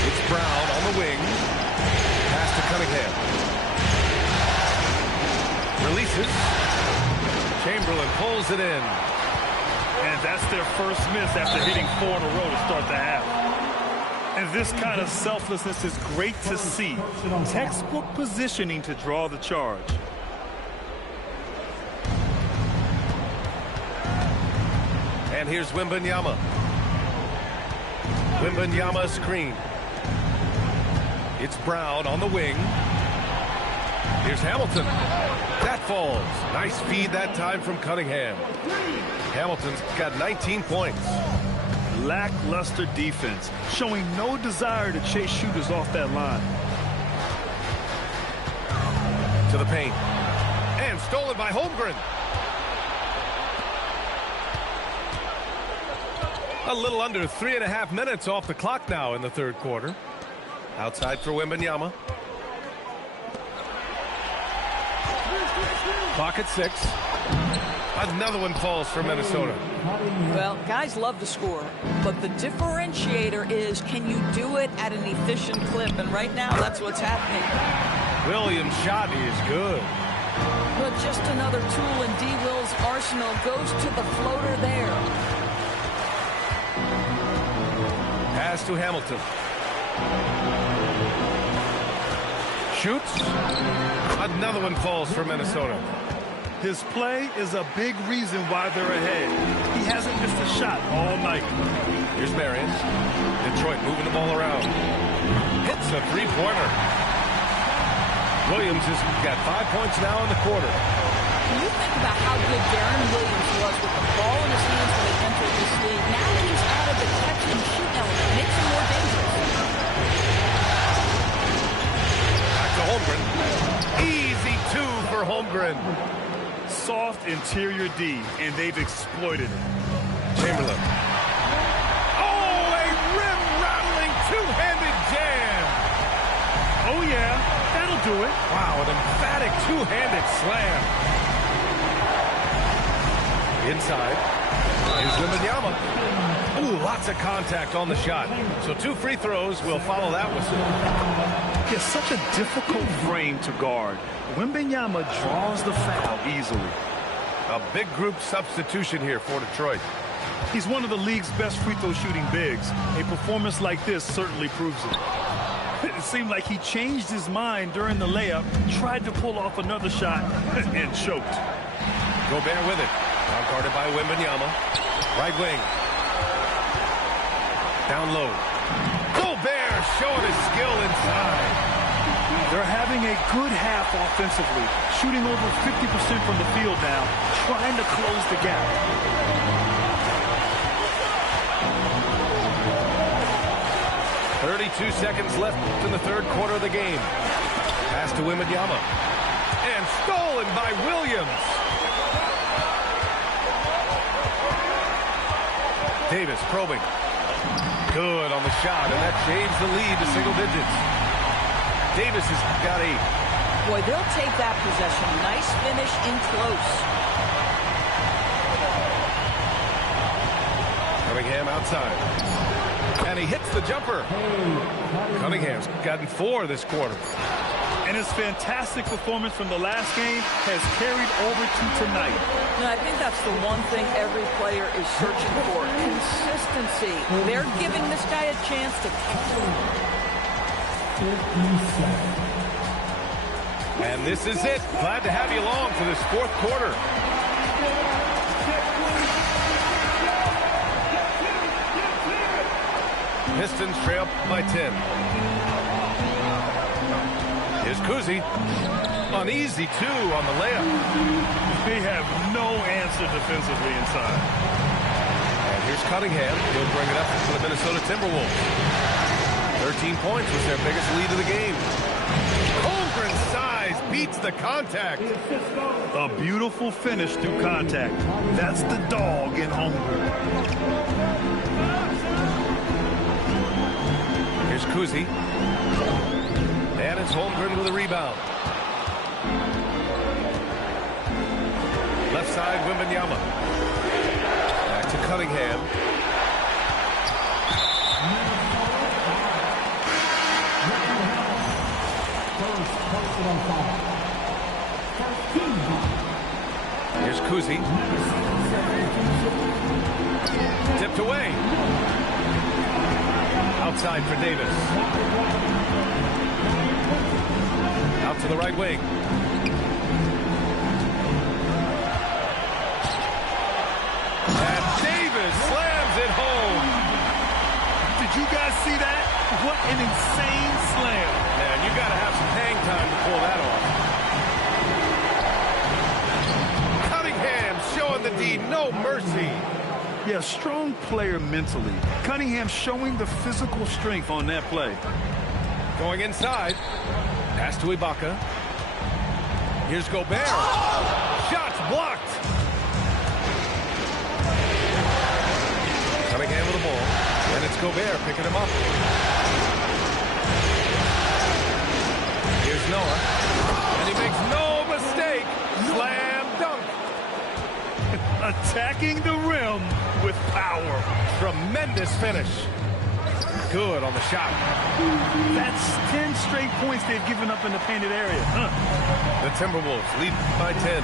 It's Brown on the wing. Pass to Cunningham. Releases. Chamberlain pulls it in. And that's their first miss after hitting 4 in a row to start the half. And this kind of selflessness is great to see. Textbook positioning to draw the charge. And here's Wembanyama. Wembanyama screen. It's Brown on the wing. Here's Hamilton. That falls. Nice feed that time from Cunningham. Hamilton's got 19 points. Lackluster defense, showing no desire to chase shooters off that line. To the paint. And stolen by Holmgren. A little under 3.5 minutes off the clock now in the third quarter. Outside for Wembanyama. Clock at 6. Another one falls for Minnesota. Well, guys love to score, but the differentiator is, can you do it at an efficient clip? And right now, that's what's happening. Williams' shot is good. But just another tool in D. Will's arsenal goes to the floater there. Pass to Hamilton. Shoots. Another one falls for Minnesota. His play is a big reason why they're ahead. He hasn't missed a shot all night. Here's Marion. Detroit moving the ball around. Hits a three-pointer. Williams has got 5 points now in the quarter. When you think about how good Darren Williams was with the ball in his hands when he entered this league, now he's added the catch and shoot element. Makes him more dangerous. Back to Holmgren. Easy two for Holmgren. Soft interior D, and they've exploited it. Chamberlain. Oh, a rim-rattling two-handed jam. Oh, yeah, that'll do it. Wow, an emphatic two-handed slam. Inside. Here's Wembanyama. Ooh, lots of contact on the shot. So 2 free throws will follow that whistle. It's such a difficult frame to guard. Wembanyama draws the foul easily. A big group substitution here for Detroit. He's one of the league's best free throw shooting bigs. A performance like this certainly proves it. It seemed like he changed his mind during the layup, tried to pull off another shot, and choked. Gobert with it. Now guarded by Wembanyama. Right wing. Down low. Gobert showing his skill inside. They're having a good half offensively, shooting over 50% from the field now, trying to close the gap. .32 seconds left in the third quarter of the game. Pass to Wembanyama. And stolen by Williams. Davis probing. Good on the shot, and that shaves the lead to single digits. Davis has got 8. Boy, they'll take that possession. Nice finish in close. Cunningham outside. And he hits the jumper. Cunningham's gotten 4 this quarter. And his fantastic performance from the last game has carried over to tonight. And I think that's the one thing every player is searching for. Consistency. They're giving this guy a chance to And this is it. Glad to have you along for this fourth quarter. Pistons trail by 10. Here's Kuzi. An easy 2 on the layup. They have no answer defensively inside. And here's Cunningham. He'll bring it up for the Minnesota Timberwolves. 13 points was their biggest lead of the game. Holmgren's size beats the contact. A beautiful finish through contact. That's the dog in Holmgren. Here's Kuzi. And it's Holmgren with a rebound. Left side, Wembanyama. Back to Cunningham. Here's Kuzi. Tipped away. Outside for Davis. Out to the right wing. And Davis slams it home. Did you guys guys see that? What an insane slam. Man, you got to have some hang time to pull that off. Cunningham showing the D, no mercy. Yeah, strong player mentally. Cunningham showing the physical strength on that play. Going inside. Pass to Ibaka. Here's Gobert. Shots blocked. Cunningham with the ball. And it's Gobert picking him up. Here's Noah. And he makes no mistake. Slam dunk. Attacking the rim with power. Tremendous finish. Good on the shot. That's 10 straight points they've given up in the painted area. The Timberwolves lead by 10.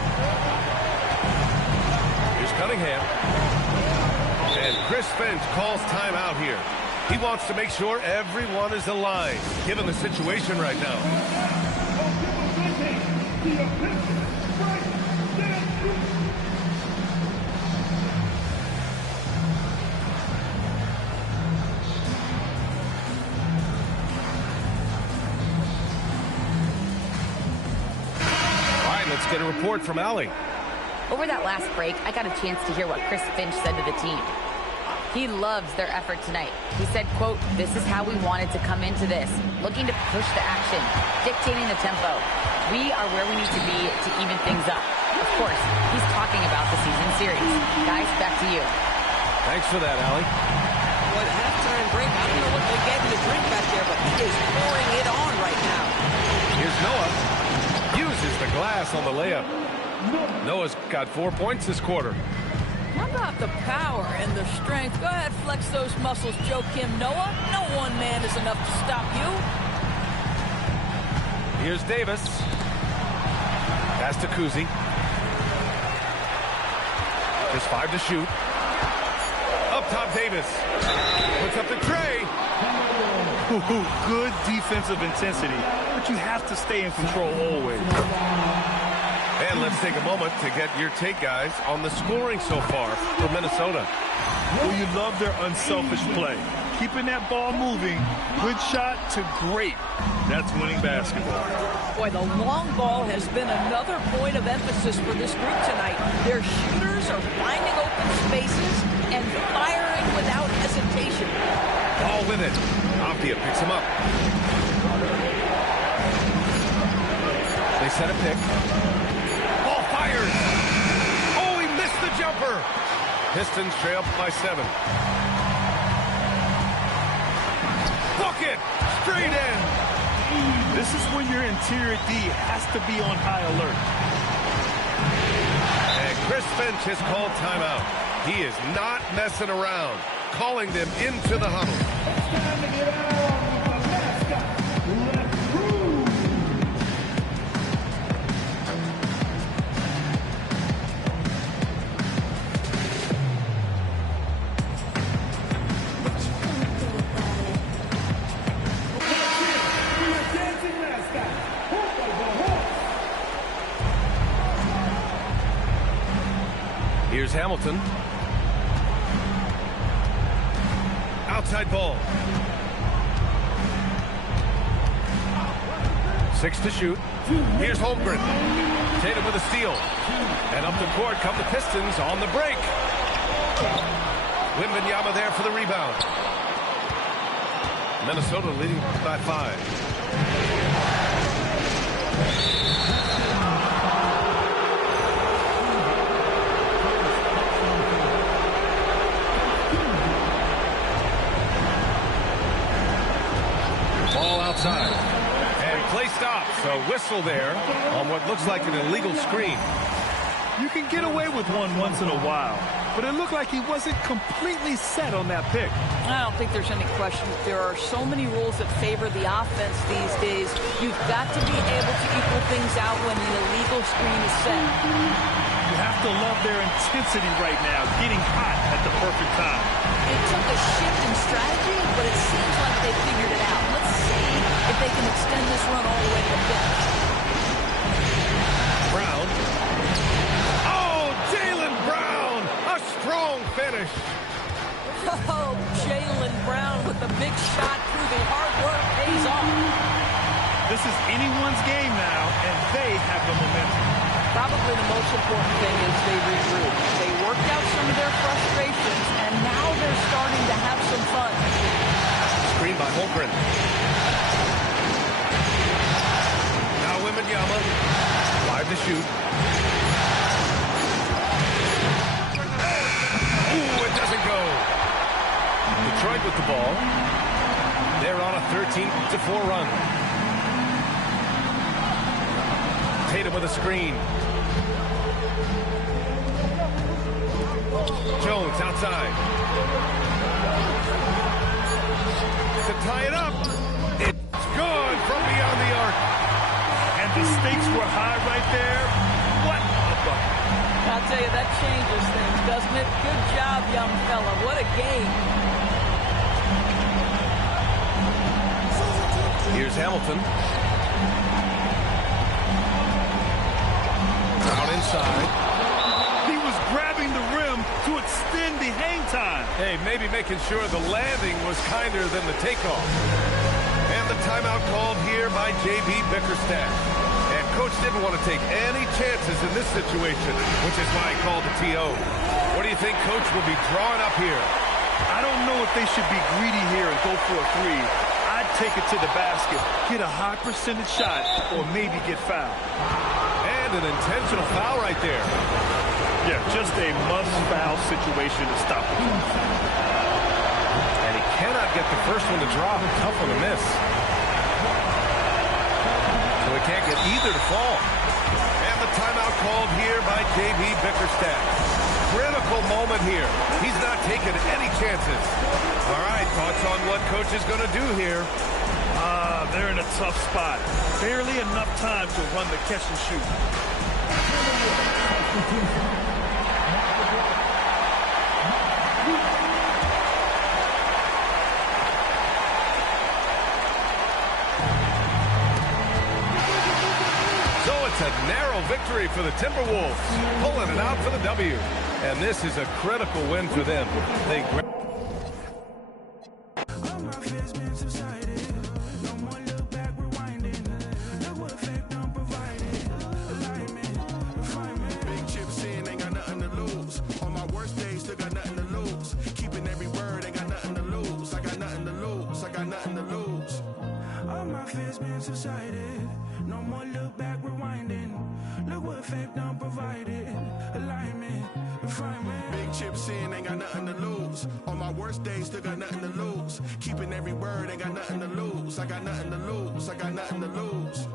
Here's Cunningham. And Chris Finch calls timeout here. He wants to make sure everyone is aligned, given the situation right now. Let's get a report from Allie. Over that last break, I got a chance to hear what Chris Finch said to the team. He loves their effort tonight. He said, quote, "This is how we wanted to come into this, looking to push the action, dictating the tempo. We are where we need to be to even things up." Of course, he's talking about the season series. Guys, back to you. Thanks for that, Allie. Well, at halftime break, I don't know what they gave him to drink back there, but he is pouring it on right now. Here's Noah. Uses the glass on the layup. Noah's got 4 points this quarter. How about the power and the strength? Go ahead, flex those muscles, Joakim Noah. No one man is enough to stop you. Here's Davis. Pass to Kuzi. Just 5 to shoot. Up top, Davis. Puts up the tray. Good defensive intensity, but you have to stay in control always. And let's take a moment to get your take, guys, on the scoring so far for Minnesota. Well, you love their unselfish play. Keeping that ball moving, good shot to great. That's winning basketball. Boy, the long ball has been another point of emphasis for this group tonight. Their shooters are finding open spaces and firing without hesitation. Ball with it. Avdia picks him up. They set a pick. Ball fired. Oh, he missed the jumper. Pistons trail by 7. Bucket. Straight in. This is when your interior D has to be on high alert. And Chris Finch has called timeout. He is not messing around, calling them into the huddle. It's time to get out on the mascot. Let's move. Here's Hamilton. Outside ball. 6 to shoot. Here's Holmgren. Tatum with a steal. And up the court come the Pistons on the break. Wembanyama there for the rebound. Minnesota leading by 5. Outside. And play stops. A whistle there on what looks like an illegal screen. You can get away with one once in a while, but it looked like he wasn't completely set on that pick. I don't think there's any question. There are so many rules that favor the offense these days. You've got to be able to equal things out when an illegal screen is set. You have to love their intensity right now, getting hot at the perfect time. It took a shift in strategy, but it seems like they figured it out. Let's see if they can extend this run all the way to the bench. Brown. Oh, Jaylen Brown! A strong finish. Oh, Jaylen Brown with the big shot proving hard work pays off. This is anyone's game now, and they have the momentum. Probably the most important thing is they regrouped. They worked out some of their frustrations, and now they're starting to have some fun. Screen by Holmgren. Now Wembanyama. Live to shoot. Ooh, it doesn't go. Detroit with the ball. They're on a 13-4 run. Tatum with a screen. Jones outside. To tie it up. It's good from beyond the arc. And the stakes were high right there. What a bucket. I'll tell you, that changes things, doesn't it? Good job, young fella. What a game. Here's Hamilton. Out inside. He was grabbing the rim to extend the hang time. Hey, maybe making sure the landing was kinder than the takeoff. And the timeout called here by J.B. Bickerstaff. And Coach didn't want to take any chances in this situation, which is why he called the T.O. What do you think Coach will be drawing up here? I don't know if they should be greedy here and go for a three. I'd take it to the basket, get a high percentage shot, or maybe get fouled. And an intentional foul right there. Yeah, just a must-foul situation to stop the play. And he cannot get the first one to drop. Tough one to miss. So he can't get either to fall. And the timeout called here by J.B. Bickerstaff. Critical moment here. He's not taking any chances. All right, thoughts on what Coach is going to do here? They're in a tough spot. Barely enough time to run the catch and shoot. So it's a narrow victory for the Timberwolves, pulling it out for the W. And this is a critical win for them. They No more look back, rewinding. Look what fate done provided. Alignment, refinement. Big chips in, ain't got nothing to lose. On my worst days, still got nothing to lose. Keeping every word, ain't got nothing to lose. I got nothing to lose. I got nothing to lose.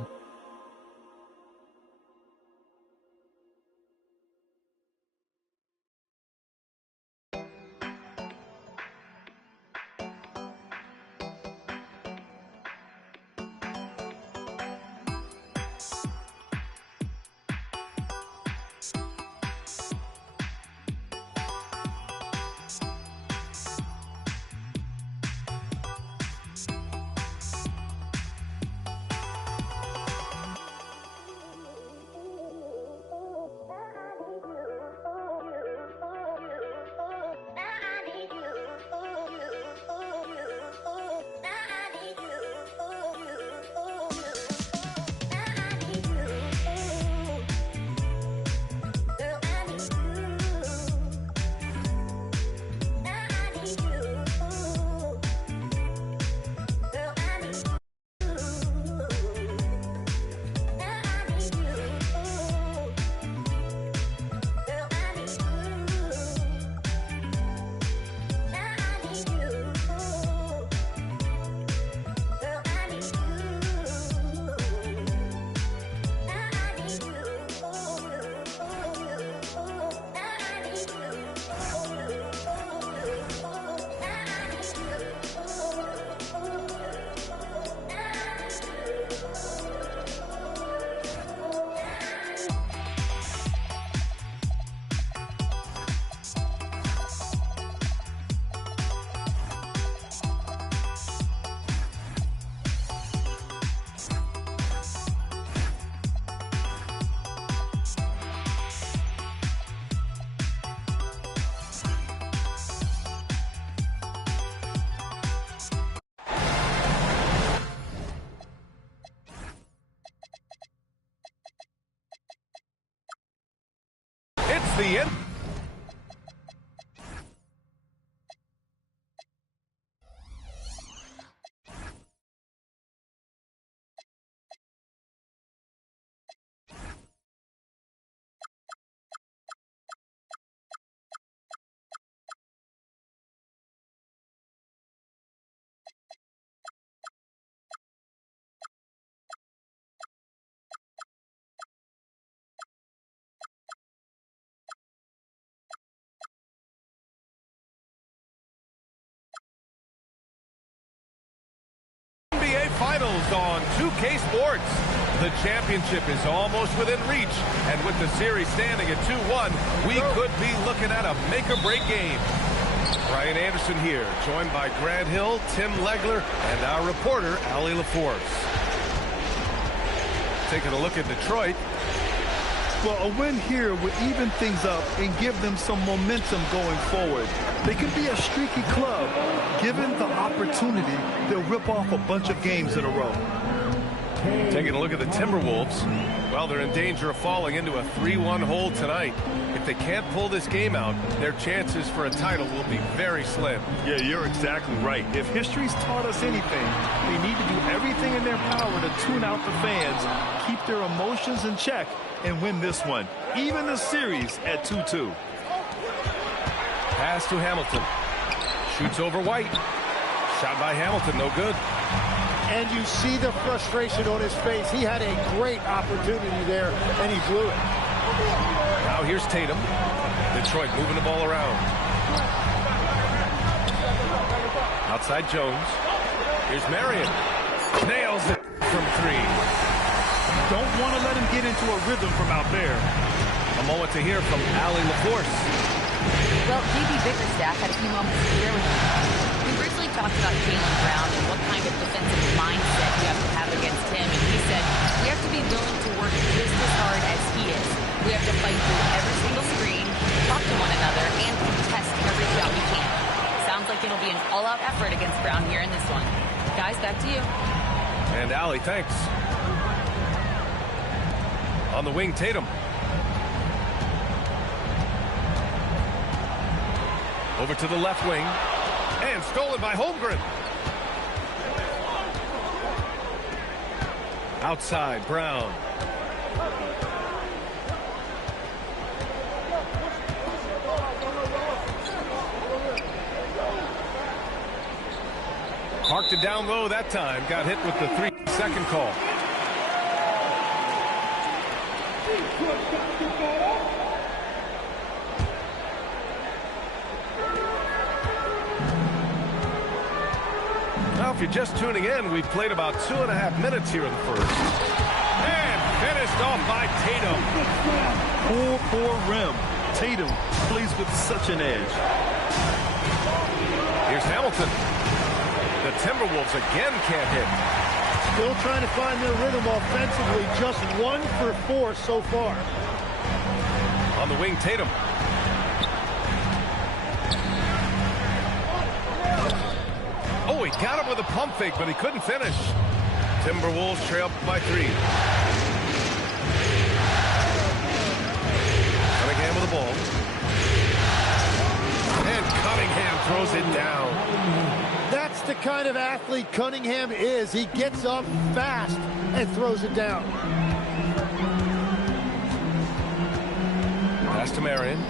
the end. NBA Finals on 2K Sports. The championship is almost within reach, and with the series standing at 2-1, we could be looking at a make-or-break game. Brian Anderson here, joined by Grant Hill, Tim Legler, and our reporter, Allie LaForce. Taking a look at Detroit. Well, a win here would even things up and give them some momentum going forward. They could be a streaky club. Given the opportunity, they'll rip off a bunch of games in a row. Taking a look at the Timberwolves. Well, they're in danger of falling into a 3-1 hole tonight. If they can't pull this game out, their chances for a title will be very slim. Yeah, you're exactly right. If history's taught us anything, they need to do everything in their power to tune out the fans, keep their emotions in check, and win this one, even the series at 2-2. Pass to Hamilton. Shoots over White. Shot by Hamilton, no good. And you see the frustration on his face. He had a great opportunity there, and he blew it. Now here's Tatum. Detroit moving the ball around. Outside Jones. Here's Marion. Nails it from three. Don't want to let him get into a rhythm from out there. A moment to hear from Allie LaForce. Well, JB Bickerstaff had a few moments to share with me. We briefly talked about Jaylen Brown and what kind of defensive mindset you have to have against him. And he said, we have to be willing to work just as hard as he is. We have to fight through every single screen, talk to one another, and contest every shot we can. Sounds like it'll be an all-out effort against Brown here in this one. Guys, back to you. And Allie, thanks. On the wing, Tatum. Over to the left wing. And stolen by Holmgren. Outside, Brown. Parked it down low that time. Got hit with the 3-second call. Now, if you're just tuning in, we've played about 2.5 minutes here in the first. And finished off by Tatum. Poor rim. Tatum plays with such an edge. Here's Hamilton. The Timberwolves again can't hit. Still trying to find their rhythm offensively. Just 1 for 4 so far. On the wing, Tatum. Oh, he got him with a pump fake, but he couldn't finish. Timberwolves trail by 3. Cunningham with the ball. And Cunningham throws it down. That's the kind of athlete Cunningham is. He gets up fast and throws it down. Pass to Marion.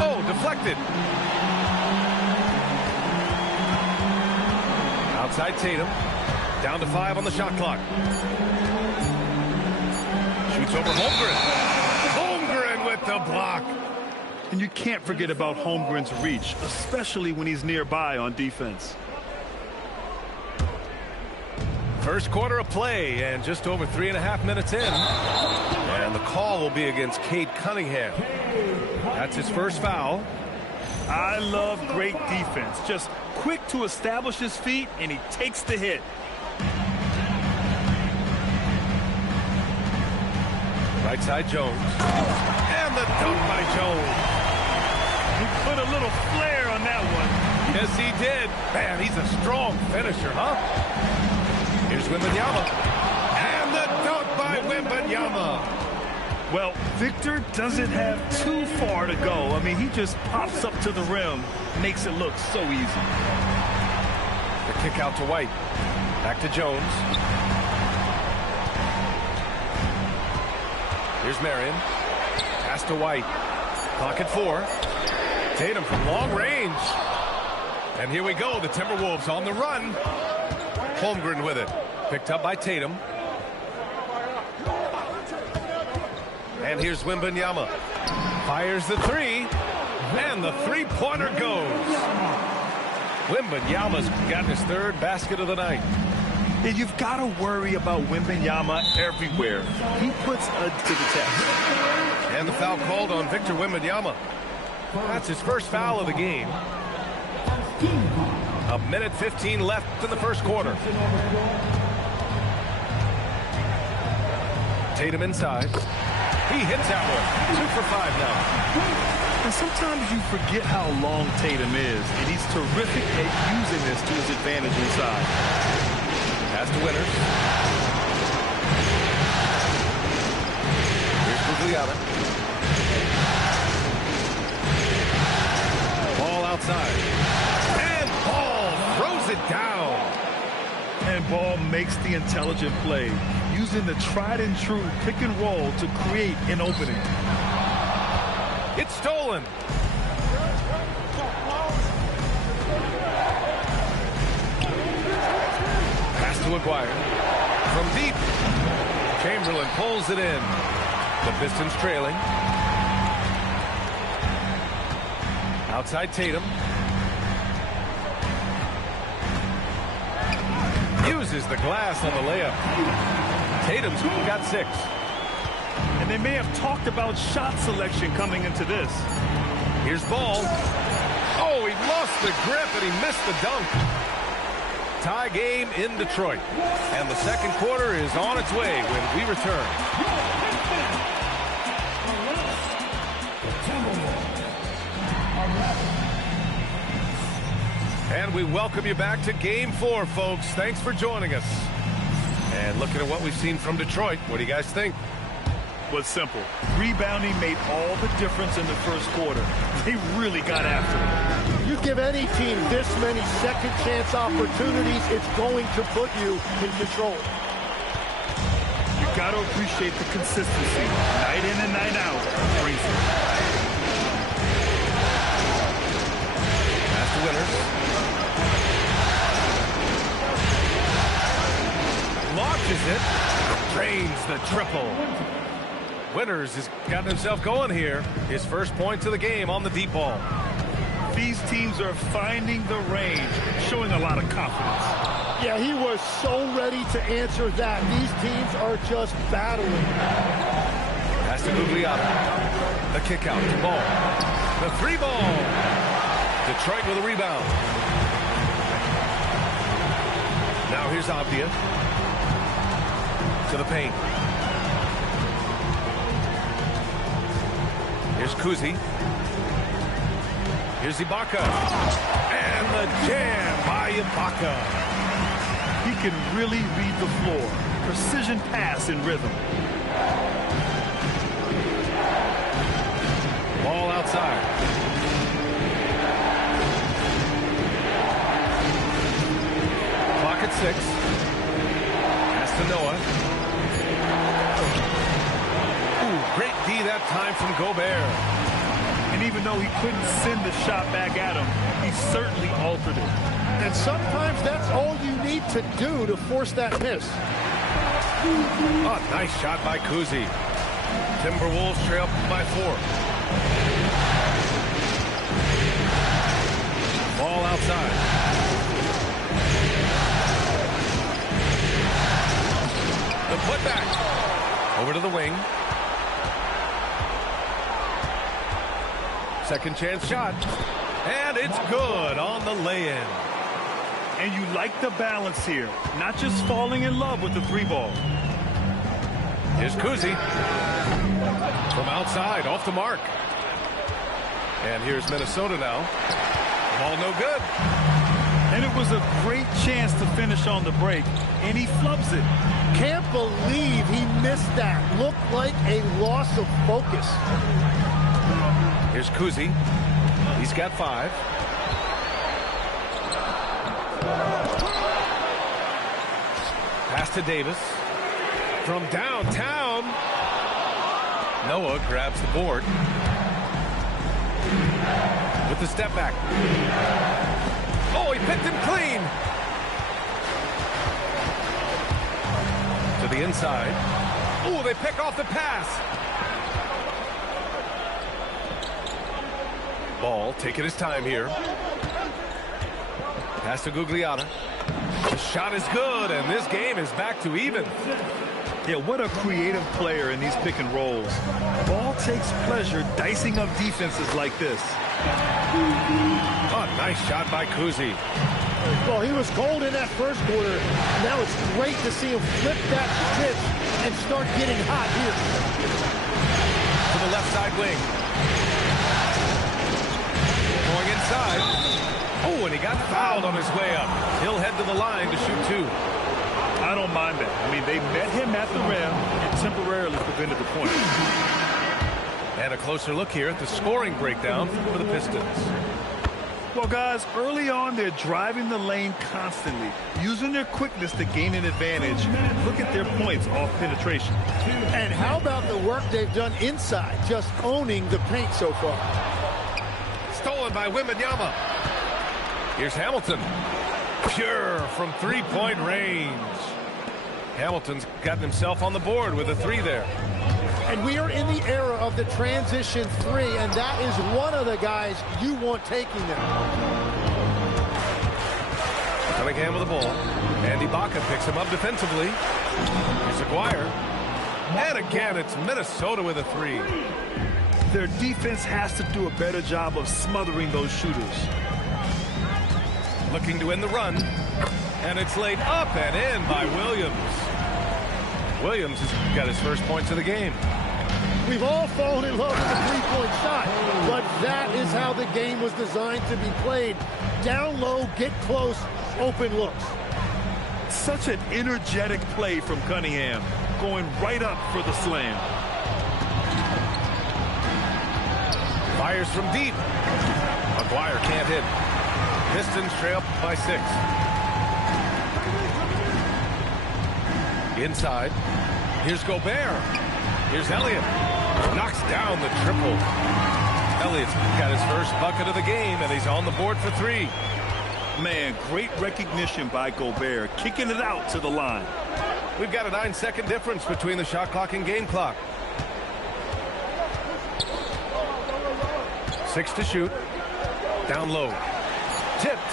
Oh, deflected. Outside Tatum. Down to 5 on the shot clock. Shoots over Holmgren. Holmgren with the block. And you can't forget about Holmgren's reach, especially when he's nearby on defense. First quarter of play, and just over 3.5 minutes in. And the call will be against Cade Cunningham. That's his first foul. I love great defense. Just quick to establish his feet, and he takes the hit. Right side, Jones. And the dunk by Jones. He put a little flair on that one. Yes, he did. Man, he's a strong finisher, huh? Here's Wembanyama. And the dunk by Wembanyama. Well, Victor doesn't have too far to go. I mean, he just pops up to the rim, makes it look so easy. The kick out to White. Back to Jones. Here's Marion. Pass to White. Clock at 4. Tatum from long range. And here we go. The Timberwolves on the run. Holmgren with it. Picked up by Tatum. And here's Wembanyama. Fires the 3. And the three-pointer goes. Wembanyama's gotten his 3rd basket of the night. And you've got to worry about Wembanyama everywhere. He puts to the test. And the foul called on Victor Wembanyama. That's his first foul of the game. 1:15 left in the first quarter. Tatum inside. He hits that one. 2 for 5 now. And sometimes you forget how long Tatum is, and he's terrific at using this to his advantage inside. Pass to Winters. Here's Gugliotta. Ball outside. And Ball throws it down. And Ball makes the intelligent play, using the tried and true pick and roll to create an opening. It's stolen. Pass to Aguirre. From deep. Chamberlain pulls it in. The Pistons trailing. Outside Tatum. Uses the glass on the layup. Tatum's got 6. And they may have talked about shot selection coming into this. Here's Ball. Oh, he lost the grip and he missed the dunk. Tie game in Detroit. And the second quarter is on its way when we return. And we welcome you back to Game 4, folks. Thanks for joining us. And looking at what we've seen from Detroit, what do you guys think? Was simple. Rebounding made all the difference in the first quarter. They really got after it. You give any team this many second chance opportunities, it's going to put you in control. You got to appreciate the consistency. Night in and night out. Brings it. Pass to Winters. Launches it. Drains the triple. Winters has gotten himself going here. His first points of the game on the deep ball. These teams are finding the range, showing a lot of confidence. Yeah, he was so ready to answer that. These teams are just battling. Pass to Gugliotta. The kick out to Ball. The 3 ball. Detroit with a rebound. Now here's Avdia. To the paint. Here's Kuzi. Here's Ibaka. And the jam by Ibaka. He can really read the floor. Precision pass in rhythm. Ball outside. Clock at 6. Pass to Noah. Great D that time from Gobert. And even though he couldn't send the shot back at him, he certainly altered it. And sometimes that's all you need to do to force that miss. Oh, nice shot by Kuzi. Timberwolves trail by 4. Ball outside. The putback. Over to the wing. Second chance shot. And it's good on the lay-in. And you like the balance here. Not just falling in love with the 3 ball. Here's Kuzi. From outside, off the mark. And here's Minnesota now. Ball no good. And it was was a great chance to finish on the break, and he flubs it. Can't believe he missed that. Looked like a loss of focus. Here's Kuzi. He's got 5. Pass to Davis. From downtown. Noah grabs the board. With the step back. Oh, he picked him clean. To the inside. Oh, they pick off the pass. Ball taking his time here. Pass to Gugliotta. The shot is good, and this game is back to even. Yeah, what a creative player in these pick and rolls. Ball takes pleasure dicing up defenses like this. Oh, nice shot by Kuzi. Well, he was cold in that first quarter. Now it's great to see him flip that switch and start getting hot here. To the left side wing. Going inside. Oh, and he got fouled on his way up. He'll head to the line to shoot 2. I don't mind that. I mean, they met him at the rim and temporarily prevented the point. And a closer look here at the scoring breakdown for the Pistons. Well, guys, early on, they're driving the lane constantly, using their quickness to gain an advantage. Look at their points off penetration. And how about the work they've done inside, just owning the paint so far? Stolen by Wembanyama. Here's Hamilton. Pure from three-point range. Hamilton's gotten himself on the board with a 3 there. And we are in the era of the transition 3, and that is one of the guys you want taking them. Cunningham with the ball. And Ibaka picks him up defensively. Here's Aguirre. And again, it's Minnesota with a 3. Their defense has to do a better job of smothering those shooters. Looking to end the run. And it's laid up and in by Williams. Williams has got his first points of the game. We've all fallen in love with the three-point shot, but that is how the game was designed to be played. Down low, get close, open looks. Such an energetic play from Cunningham, going right up for the slam. Fires from deep. Aguirre can't hit. Pistons trail by 6. Inside. Here's Gobert. Here's Elliott. Knocks down the triple. Elliott's got his first bucket of the game, and he's on the board for 3. Man, great recognition by Gobert, kicking it out to the line. We've got a 9-second difference between the shot clock and game clock. 6 to shoot. Down low. Tipped.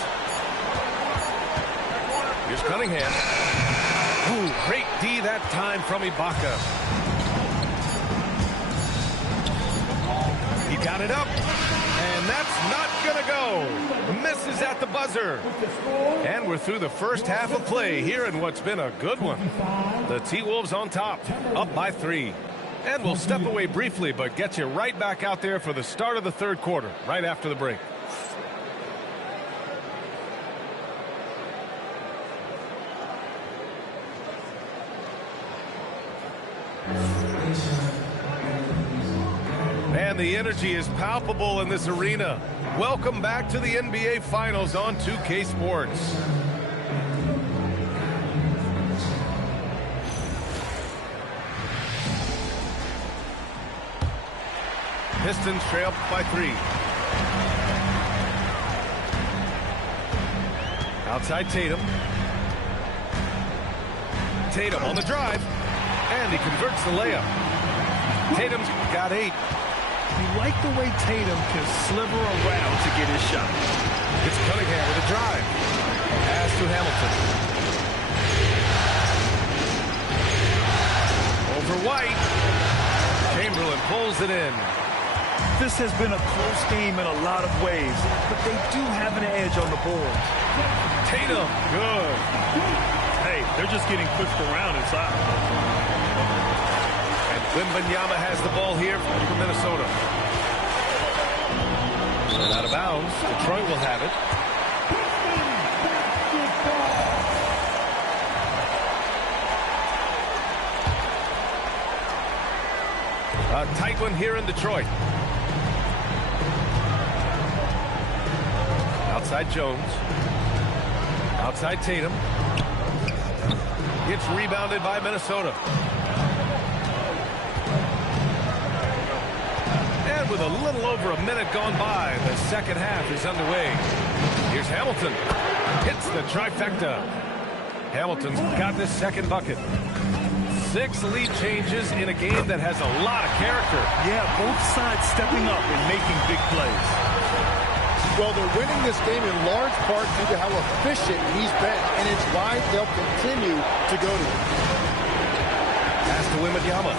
Here's Cunningham. Ooh, great D that time from Ibaka. He got it up, and that's not gonna go. Misses at the buzzer. And we're through the first half of play here in what's been a good one. The T-Wolves on top, up by 3. And we'll step away briefly, but get you right back out there for the start of the third quarter, right after the break. Man, the energy is palpable in this arena. Welcome back to the NBA Finals on 2K Sports. Pistons trail by 3. Outside Tatum. Tatum on the drive. And he converts the layup. Tatum's got 8. You like the way Tatum can sliver around to get his shot. It's Cunningham with a drive. Pass to Hamilton. Over White. Chamberlain pulls it in. This has been a close game in a lot of ways, but they do have an edge on the board. Tatum, good. Hey, they're just getting pushed around inside. And Wembanyama has the ball here for Minnesota. And out of bounds. Detroit will have it. A tight one here in Detroit. Outside Jones. Outside Tatum. It's rebounded by Minnesota. And with a little over a minute gone by, the second half is underway. Here's Hamilton. Hits the trifecta. Hamilton's got his second bucket. 6 lead changes in a game that has a lot of character. Yeah, both sides stepping up and making big plays. Well, they're winning this game in large part due to how efficient he's been, and it's why they'll continue to go to him. Pass to Wembanyama.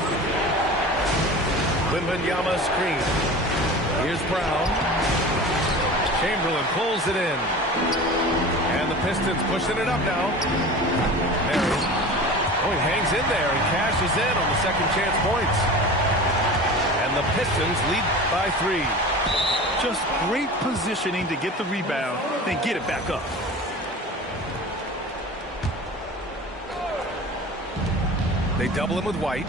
Wembanyama screen. Here's Brown. Chamberlain pulls it in. And the Pistons pushing it up now. Mary. Oh, he hangs in there and cashes in on the second chance points. And the Pistons lead by 3. Just great positioning to get the rebound, then get it back up. They double him with White.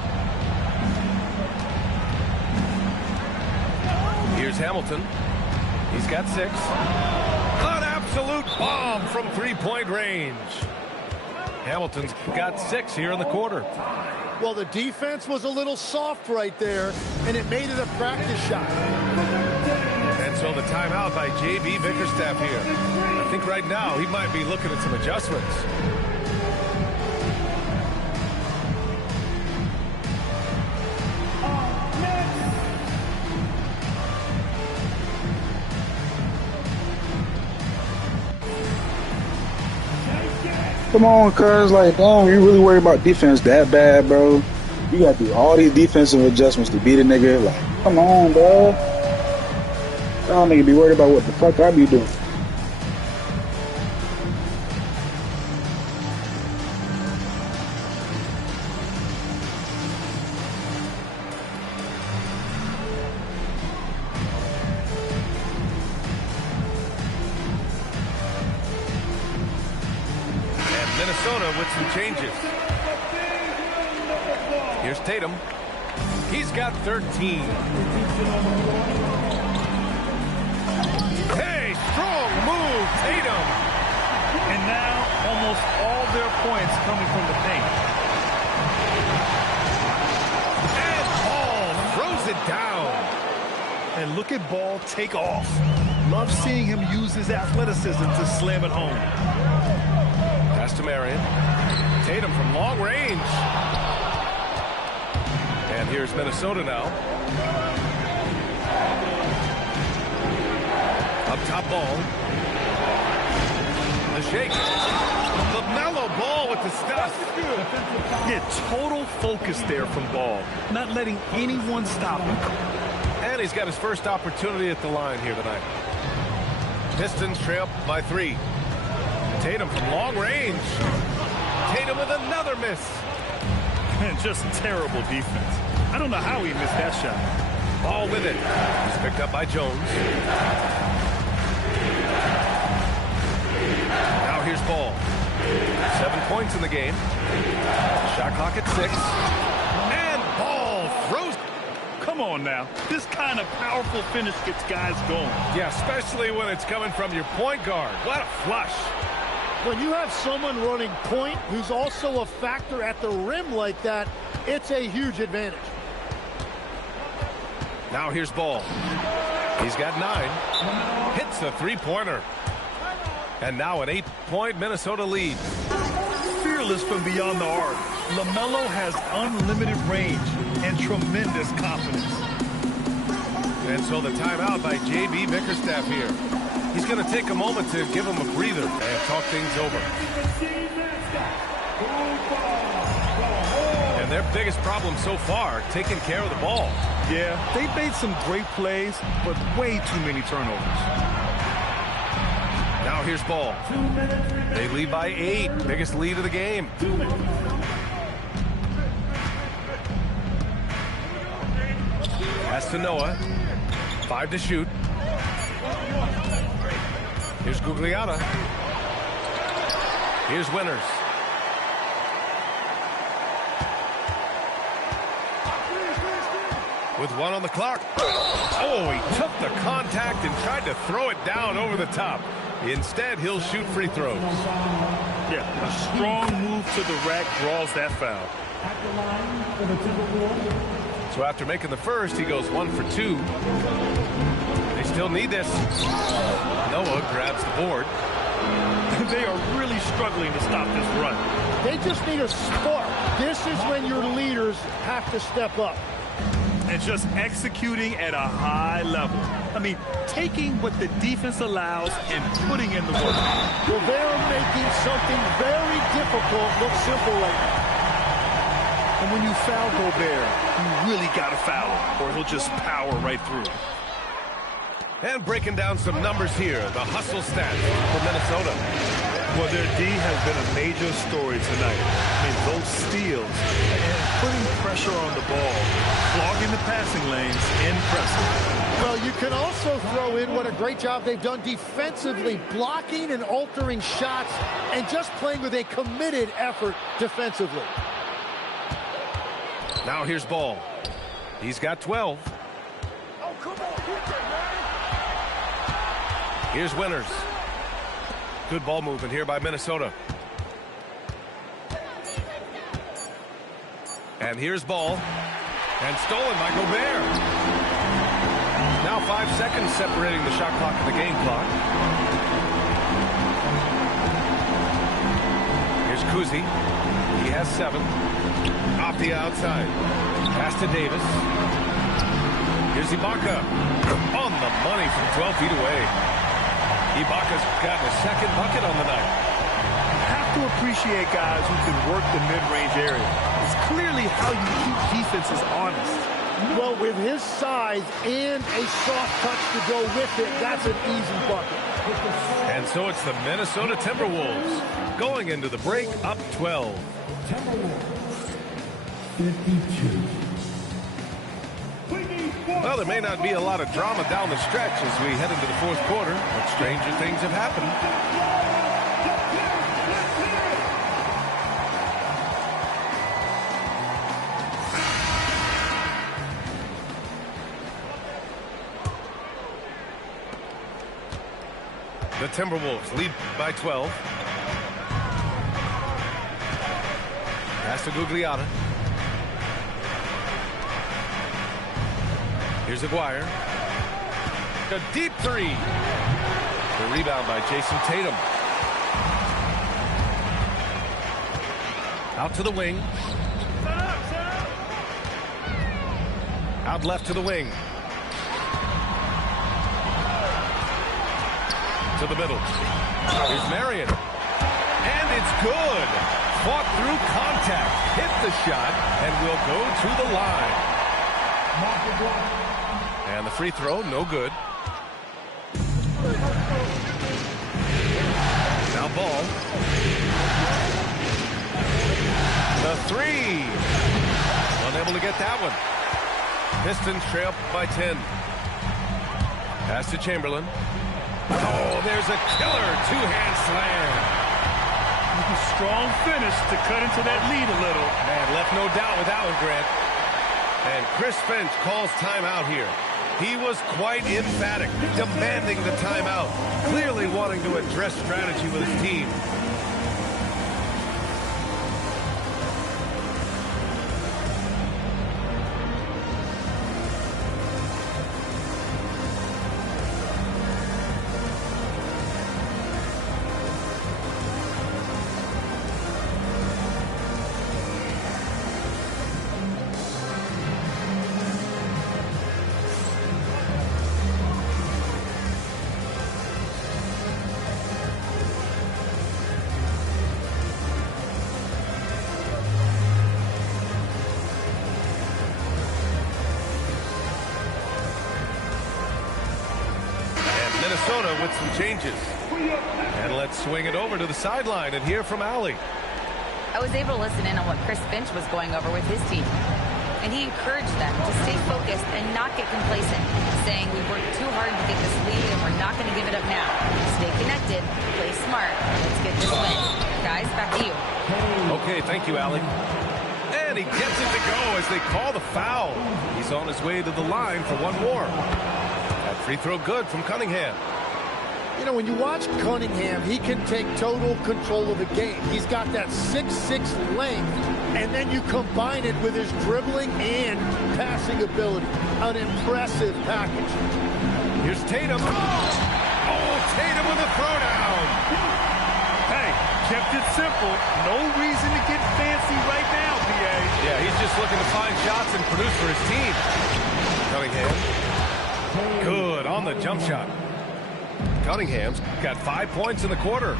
Here's Hamilton. He's got 6. An absolute bomb from three-point range. Hamilton's got 6 here in the quarter. Well, the defense was a little soft right there, and it made it a practice shot. And so the timeout by J.B. Bickerstaff here. I think right now he might be looking at some adjustments. Come on, cuz, like, damn, you really worried about defense that bad, bro? You got to do all these defensive adjustments to beat a nigga. Like, come on, bro. Y'all nigga be worried about what the fuck I be doing. Minnesota with some changes. Here's Tatum. He's got 13. Hey, strong move, Tatum. And now almost all their points coming from the paint. And Ball throws it down. And look at Ball take off. Love seeing him use his athleticism to slam it home. Pass to Marion. Tatum from long range. And here's Minnesota now. Up top Ball. The shake. The mellow Ball with the stuff. Yeah, total focus there from Ball. Not letting anyone stop him. And he's got his first opportunity at the line here tonight. Pistons trail by 3. Tatum from long range. Tatum with another miss. And just terrible defense. I don't know how he missed that shot. Ball with it. He's picked up by Jones. Now here's Ball. 7 points in the game. Shot clock at 6. And Ball throws. Come on now. This kind of powerful finish gets guys going. Yeah, especially when it's coming from your point guard. What a flush. When you have someone running point who's also a factor at the rim like that, it's a huge advantage. Now here's Ball. He's got 9. Hits the three-pointer. And now an 8-point Minnesota lead. Fearless from beyond the arc. LaMelo has unlimited range and tremendous confidence. And so the timeout by J.B. Bickerstaff here. He's going to take a moment to give him a breather and talk things over. And their biggest problem so far, taking care of the ball. Yeah, they've made some great plays, but way too many turnovers. Now here's Ball. They lead by 8. Biggest lead of the game. Pass to Noah. 5 to shoot. Here's Gugliotta. Here's Winters. with 1 on the clock. Oh, he took the contact and tried to throw it down over the top. Instead, he'll shoot free throws. Yeah, a strong move to the rack draws that foul. So after making the first, he goes 1 for 2. They still need this. Noah grabs the board. They are really struggling to stop this run. They just need a spark. This is when your leaders have to step up. And just executing at a high level. I mean, taking what the defense allows and putting in the work. Well, they're making something very difficult look simple right now. And when you foul Gobert, you really got to foul him, or he'll just power right through. And breaking down some numbers here, the hustle stats for Minnesota. Well, their D has been a major story tonight. I mean, those steals and putting pressure on the ball, clogging the passing lanes, impressive. Well, you can also throw in what a great job they've done defensively, blocking and altering shots and just playing with a committed effort defensively. Now here's Ball. He's got 12. Oh, come on, hit that, man. Here's Winters. Good ball movement here by Minnesota. And here's Ball. And stolen by Gobert. Now 5 seconds separating the shot clock and the game clock. Here's Kuzi. He has 7. Off the outside. Pass to Davis. Here's Ibaka. On the money from 12 feet away. Ibaka's gotten a second bucket on the night. Have to appreciate guys who can work the mid-range area. It's clearly how you keep defenses honest. Well, with his size and a soft touch to go with it, that's an easy bucket. And so it's the Minnesota Timberwolves going into the break up 12. 52. Well, there may not be a lot of drama down the stretch as we head into the fourth quarter, but stranger things have happened. The Timberwolves lead by 12. Pass to Gugliotta. Here's Aguirre. A deep 3. The rebound by Jason Tatum. Out to the wing. Out left to the wing. To the middle. Here's Marion. And it's good. Fought through contact. Hit the shot and will go to the line. And the free throw, no good. Now Ball. The 3. Unable to get that one. Pistons trail by 10. Pass to Chamberlain. Oh, there's a killer two-hand slam. Strong finish to cut into that lead a little. Man, left no doubt with that one, Grant. And Chris Finch calls timeout here. He was quite emphatic, demanding the timeout, clearly wanting to address strategy with his team. Minnesota with some changes. And let's swing it over to the sideline and hear from Allie. I was able to listen in on what Chris Finch was going over with his team. And he encouraged them to stay focused and not get complacent, saying we worked too hard to get this lead and we're not going to give it up now. Stay connected, play smart, let's get this win. Guys, back to you. Okay, thank you, Allie. And he gets it to go as they call the foul. He's on his way to the line for one more. That free throw good from Cunningham. You know, when you watch Cunningham, he can take total control of the game. He's got that 6'6" length, and then you combine it with his dribbling and passing ability. An impressive package. Here's Tatum. Oh, Tatum with a throwdown. Hey, kept it simple. No reason to get fancy right now, PA. Yeah, he's just looking to find shots and produce for his team. Cunningham. Good on the jump shot. Cunningham's got 5 points in the quarter.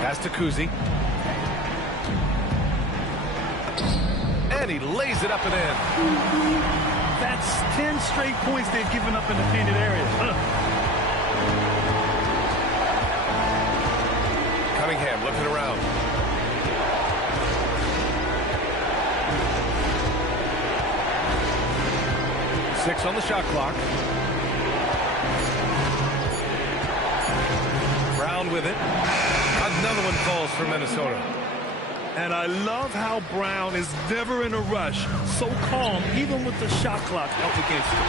Pass to Kuzi. And he lays it up and in. That's 10 straight points they've given up in the painted area. Cunningham looking around. Six on the shot clock. Brown with it. Another one falls for Minnesota. And I love how Brown is never in a rush. So calm, even with the shot clock up against him.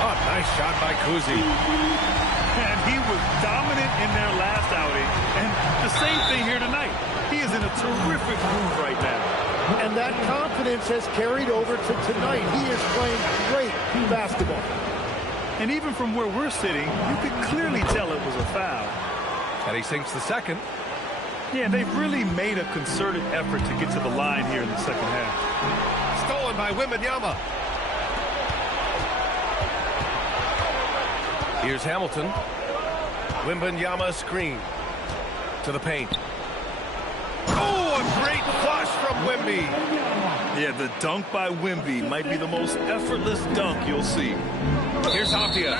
Oh, nice shot by Kuzi. And he was dominant in their last outing. And the same thing here tonight. He is in a terrific mood right now. And that confidence has carried over to tonight. He is playing great basketball. And even from where we're sitting, you could clearly tell it was a foul. And he sinks the second. Yeah, they've really made a concerted effort to get to the line here in the second half. Stolen by Wembanyama. Here's Hamilton. Wembanyama screen to the paint. Oh, a great flush from Wemby. Yeah, the dunk by Wemby might be the most effortless dunk you'll see. Here's Apia.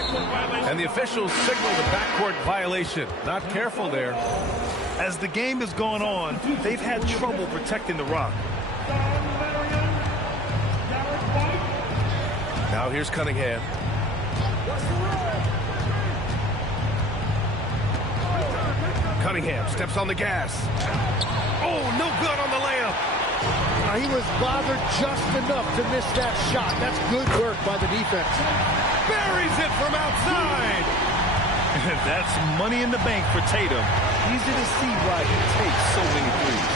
And the officials signal the backcourt violation. Not careful there. As the game has gone on, they've had trouble protecting the rock. Now here's Cunningham. Cunningham steps on the gas. Oh, no good on the layup. He was bothered just enough to miss that shot. That's good work by the defense. Buries it from outside. That's money in the bank for Tatum. Easy to see why he takes so many threes.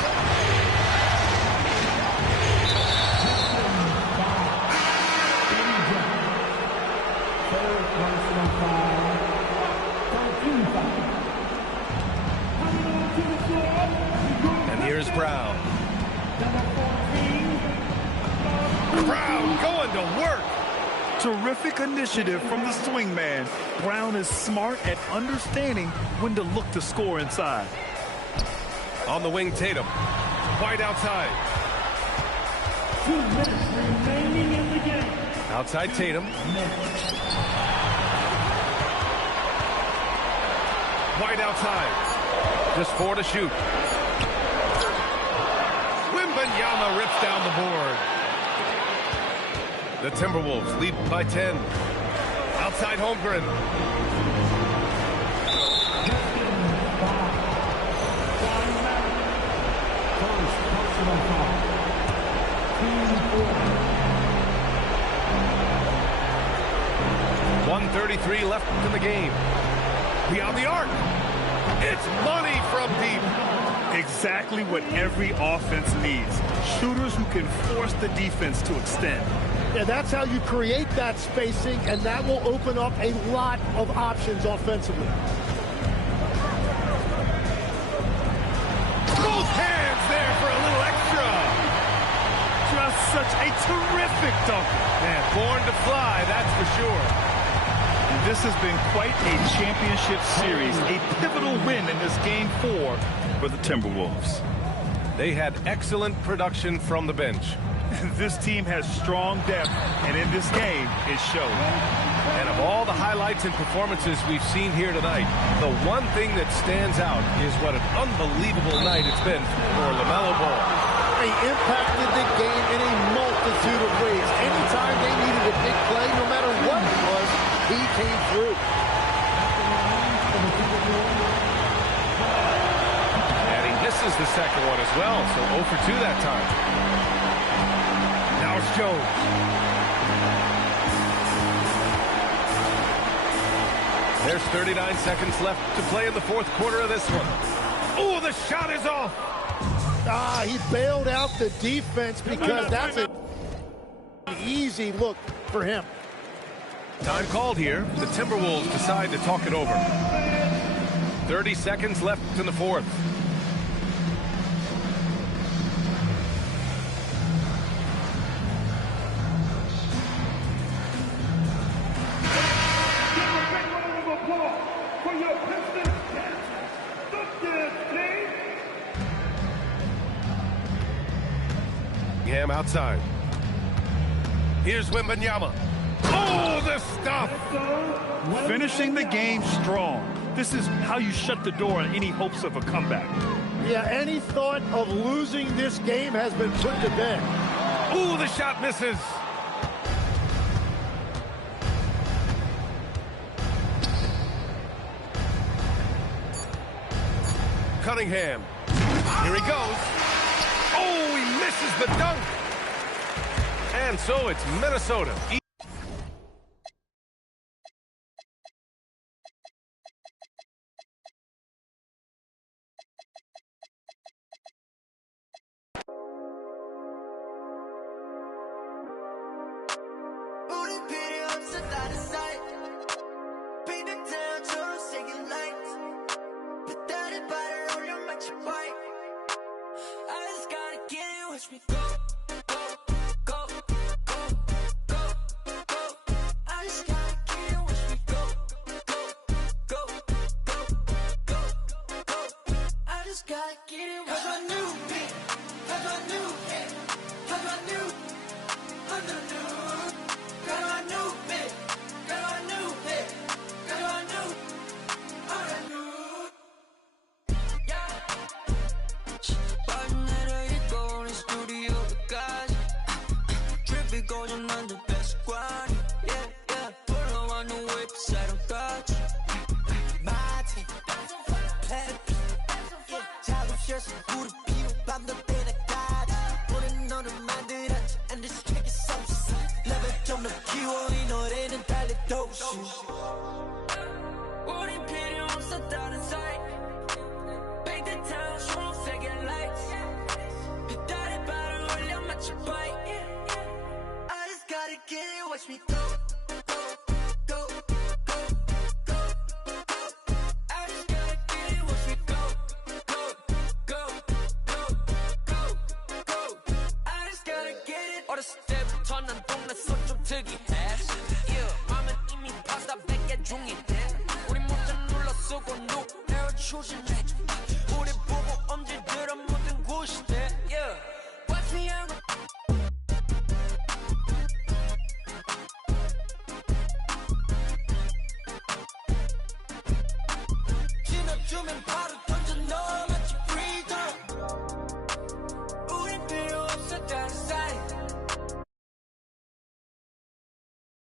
And here's Brown. Brown going to work. Terrific initiative from the swing man. Brown is smart at understanding when to look to score inside. On the wing, Tatum. White outside. 2 minutes remaining in the game. Outside Tatum. White outside. Just 4 to shoot. Wembanyama rips down the board. The Timberwolves lead by 10. Outside Holmgren. .133 left in the game. Beyond the arc. It's money from deep. Exactly what every offense needs. Shooters who can force the defense to extend. Yeah, that's how you create that spacing, and that will open up a lot of options offensively. Both hands there for a little extra. Just such a terrific dunk. Man, born to fly, that's for sure. This has been quite a championship series, a pivotal win in this game 4 for the Timberwolves. They had excellent production from the bench. This team has strong depth, and in this game, it showed. And of all the highlights and performances we've seen here tonight, the one thing that stands out is what an unbelievable night it's been for LaMelo Ball. He impacted the game in a multitude of ways. Anytime they needed a big play, no matter what it was, he came through. And he misses the second one as well, so 0 for 2 that time. Jones. There's 39 seconds left to play in the fourth quarter of this one. Oh, the shot is off. He bailed out the defense because that's an easy look for him. Time called here. The Timberwolves decide to talk it over. 30 seconds left in the fourth. Ham outside. Here's Wembanyama. Oh, the stop! Finishing the game strong. This is how you shut the door on any hopes of a comeback. Yeah, any thought of losing this game has been put to bed. Oh, the shot misses. Cunningham. Here he goes. Oh, he misses the dunk. And so it's Minnesota. 주면 바로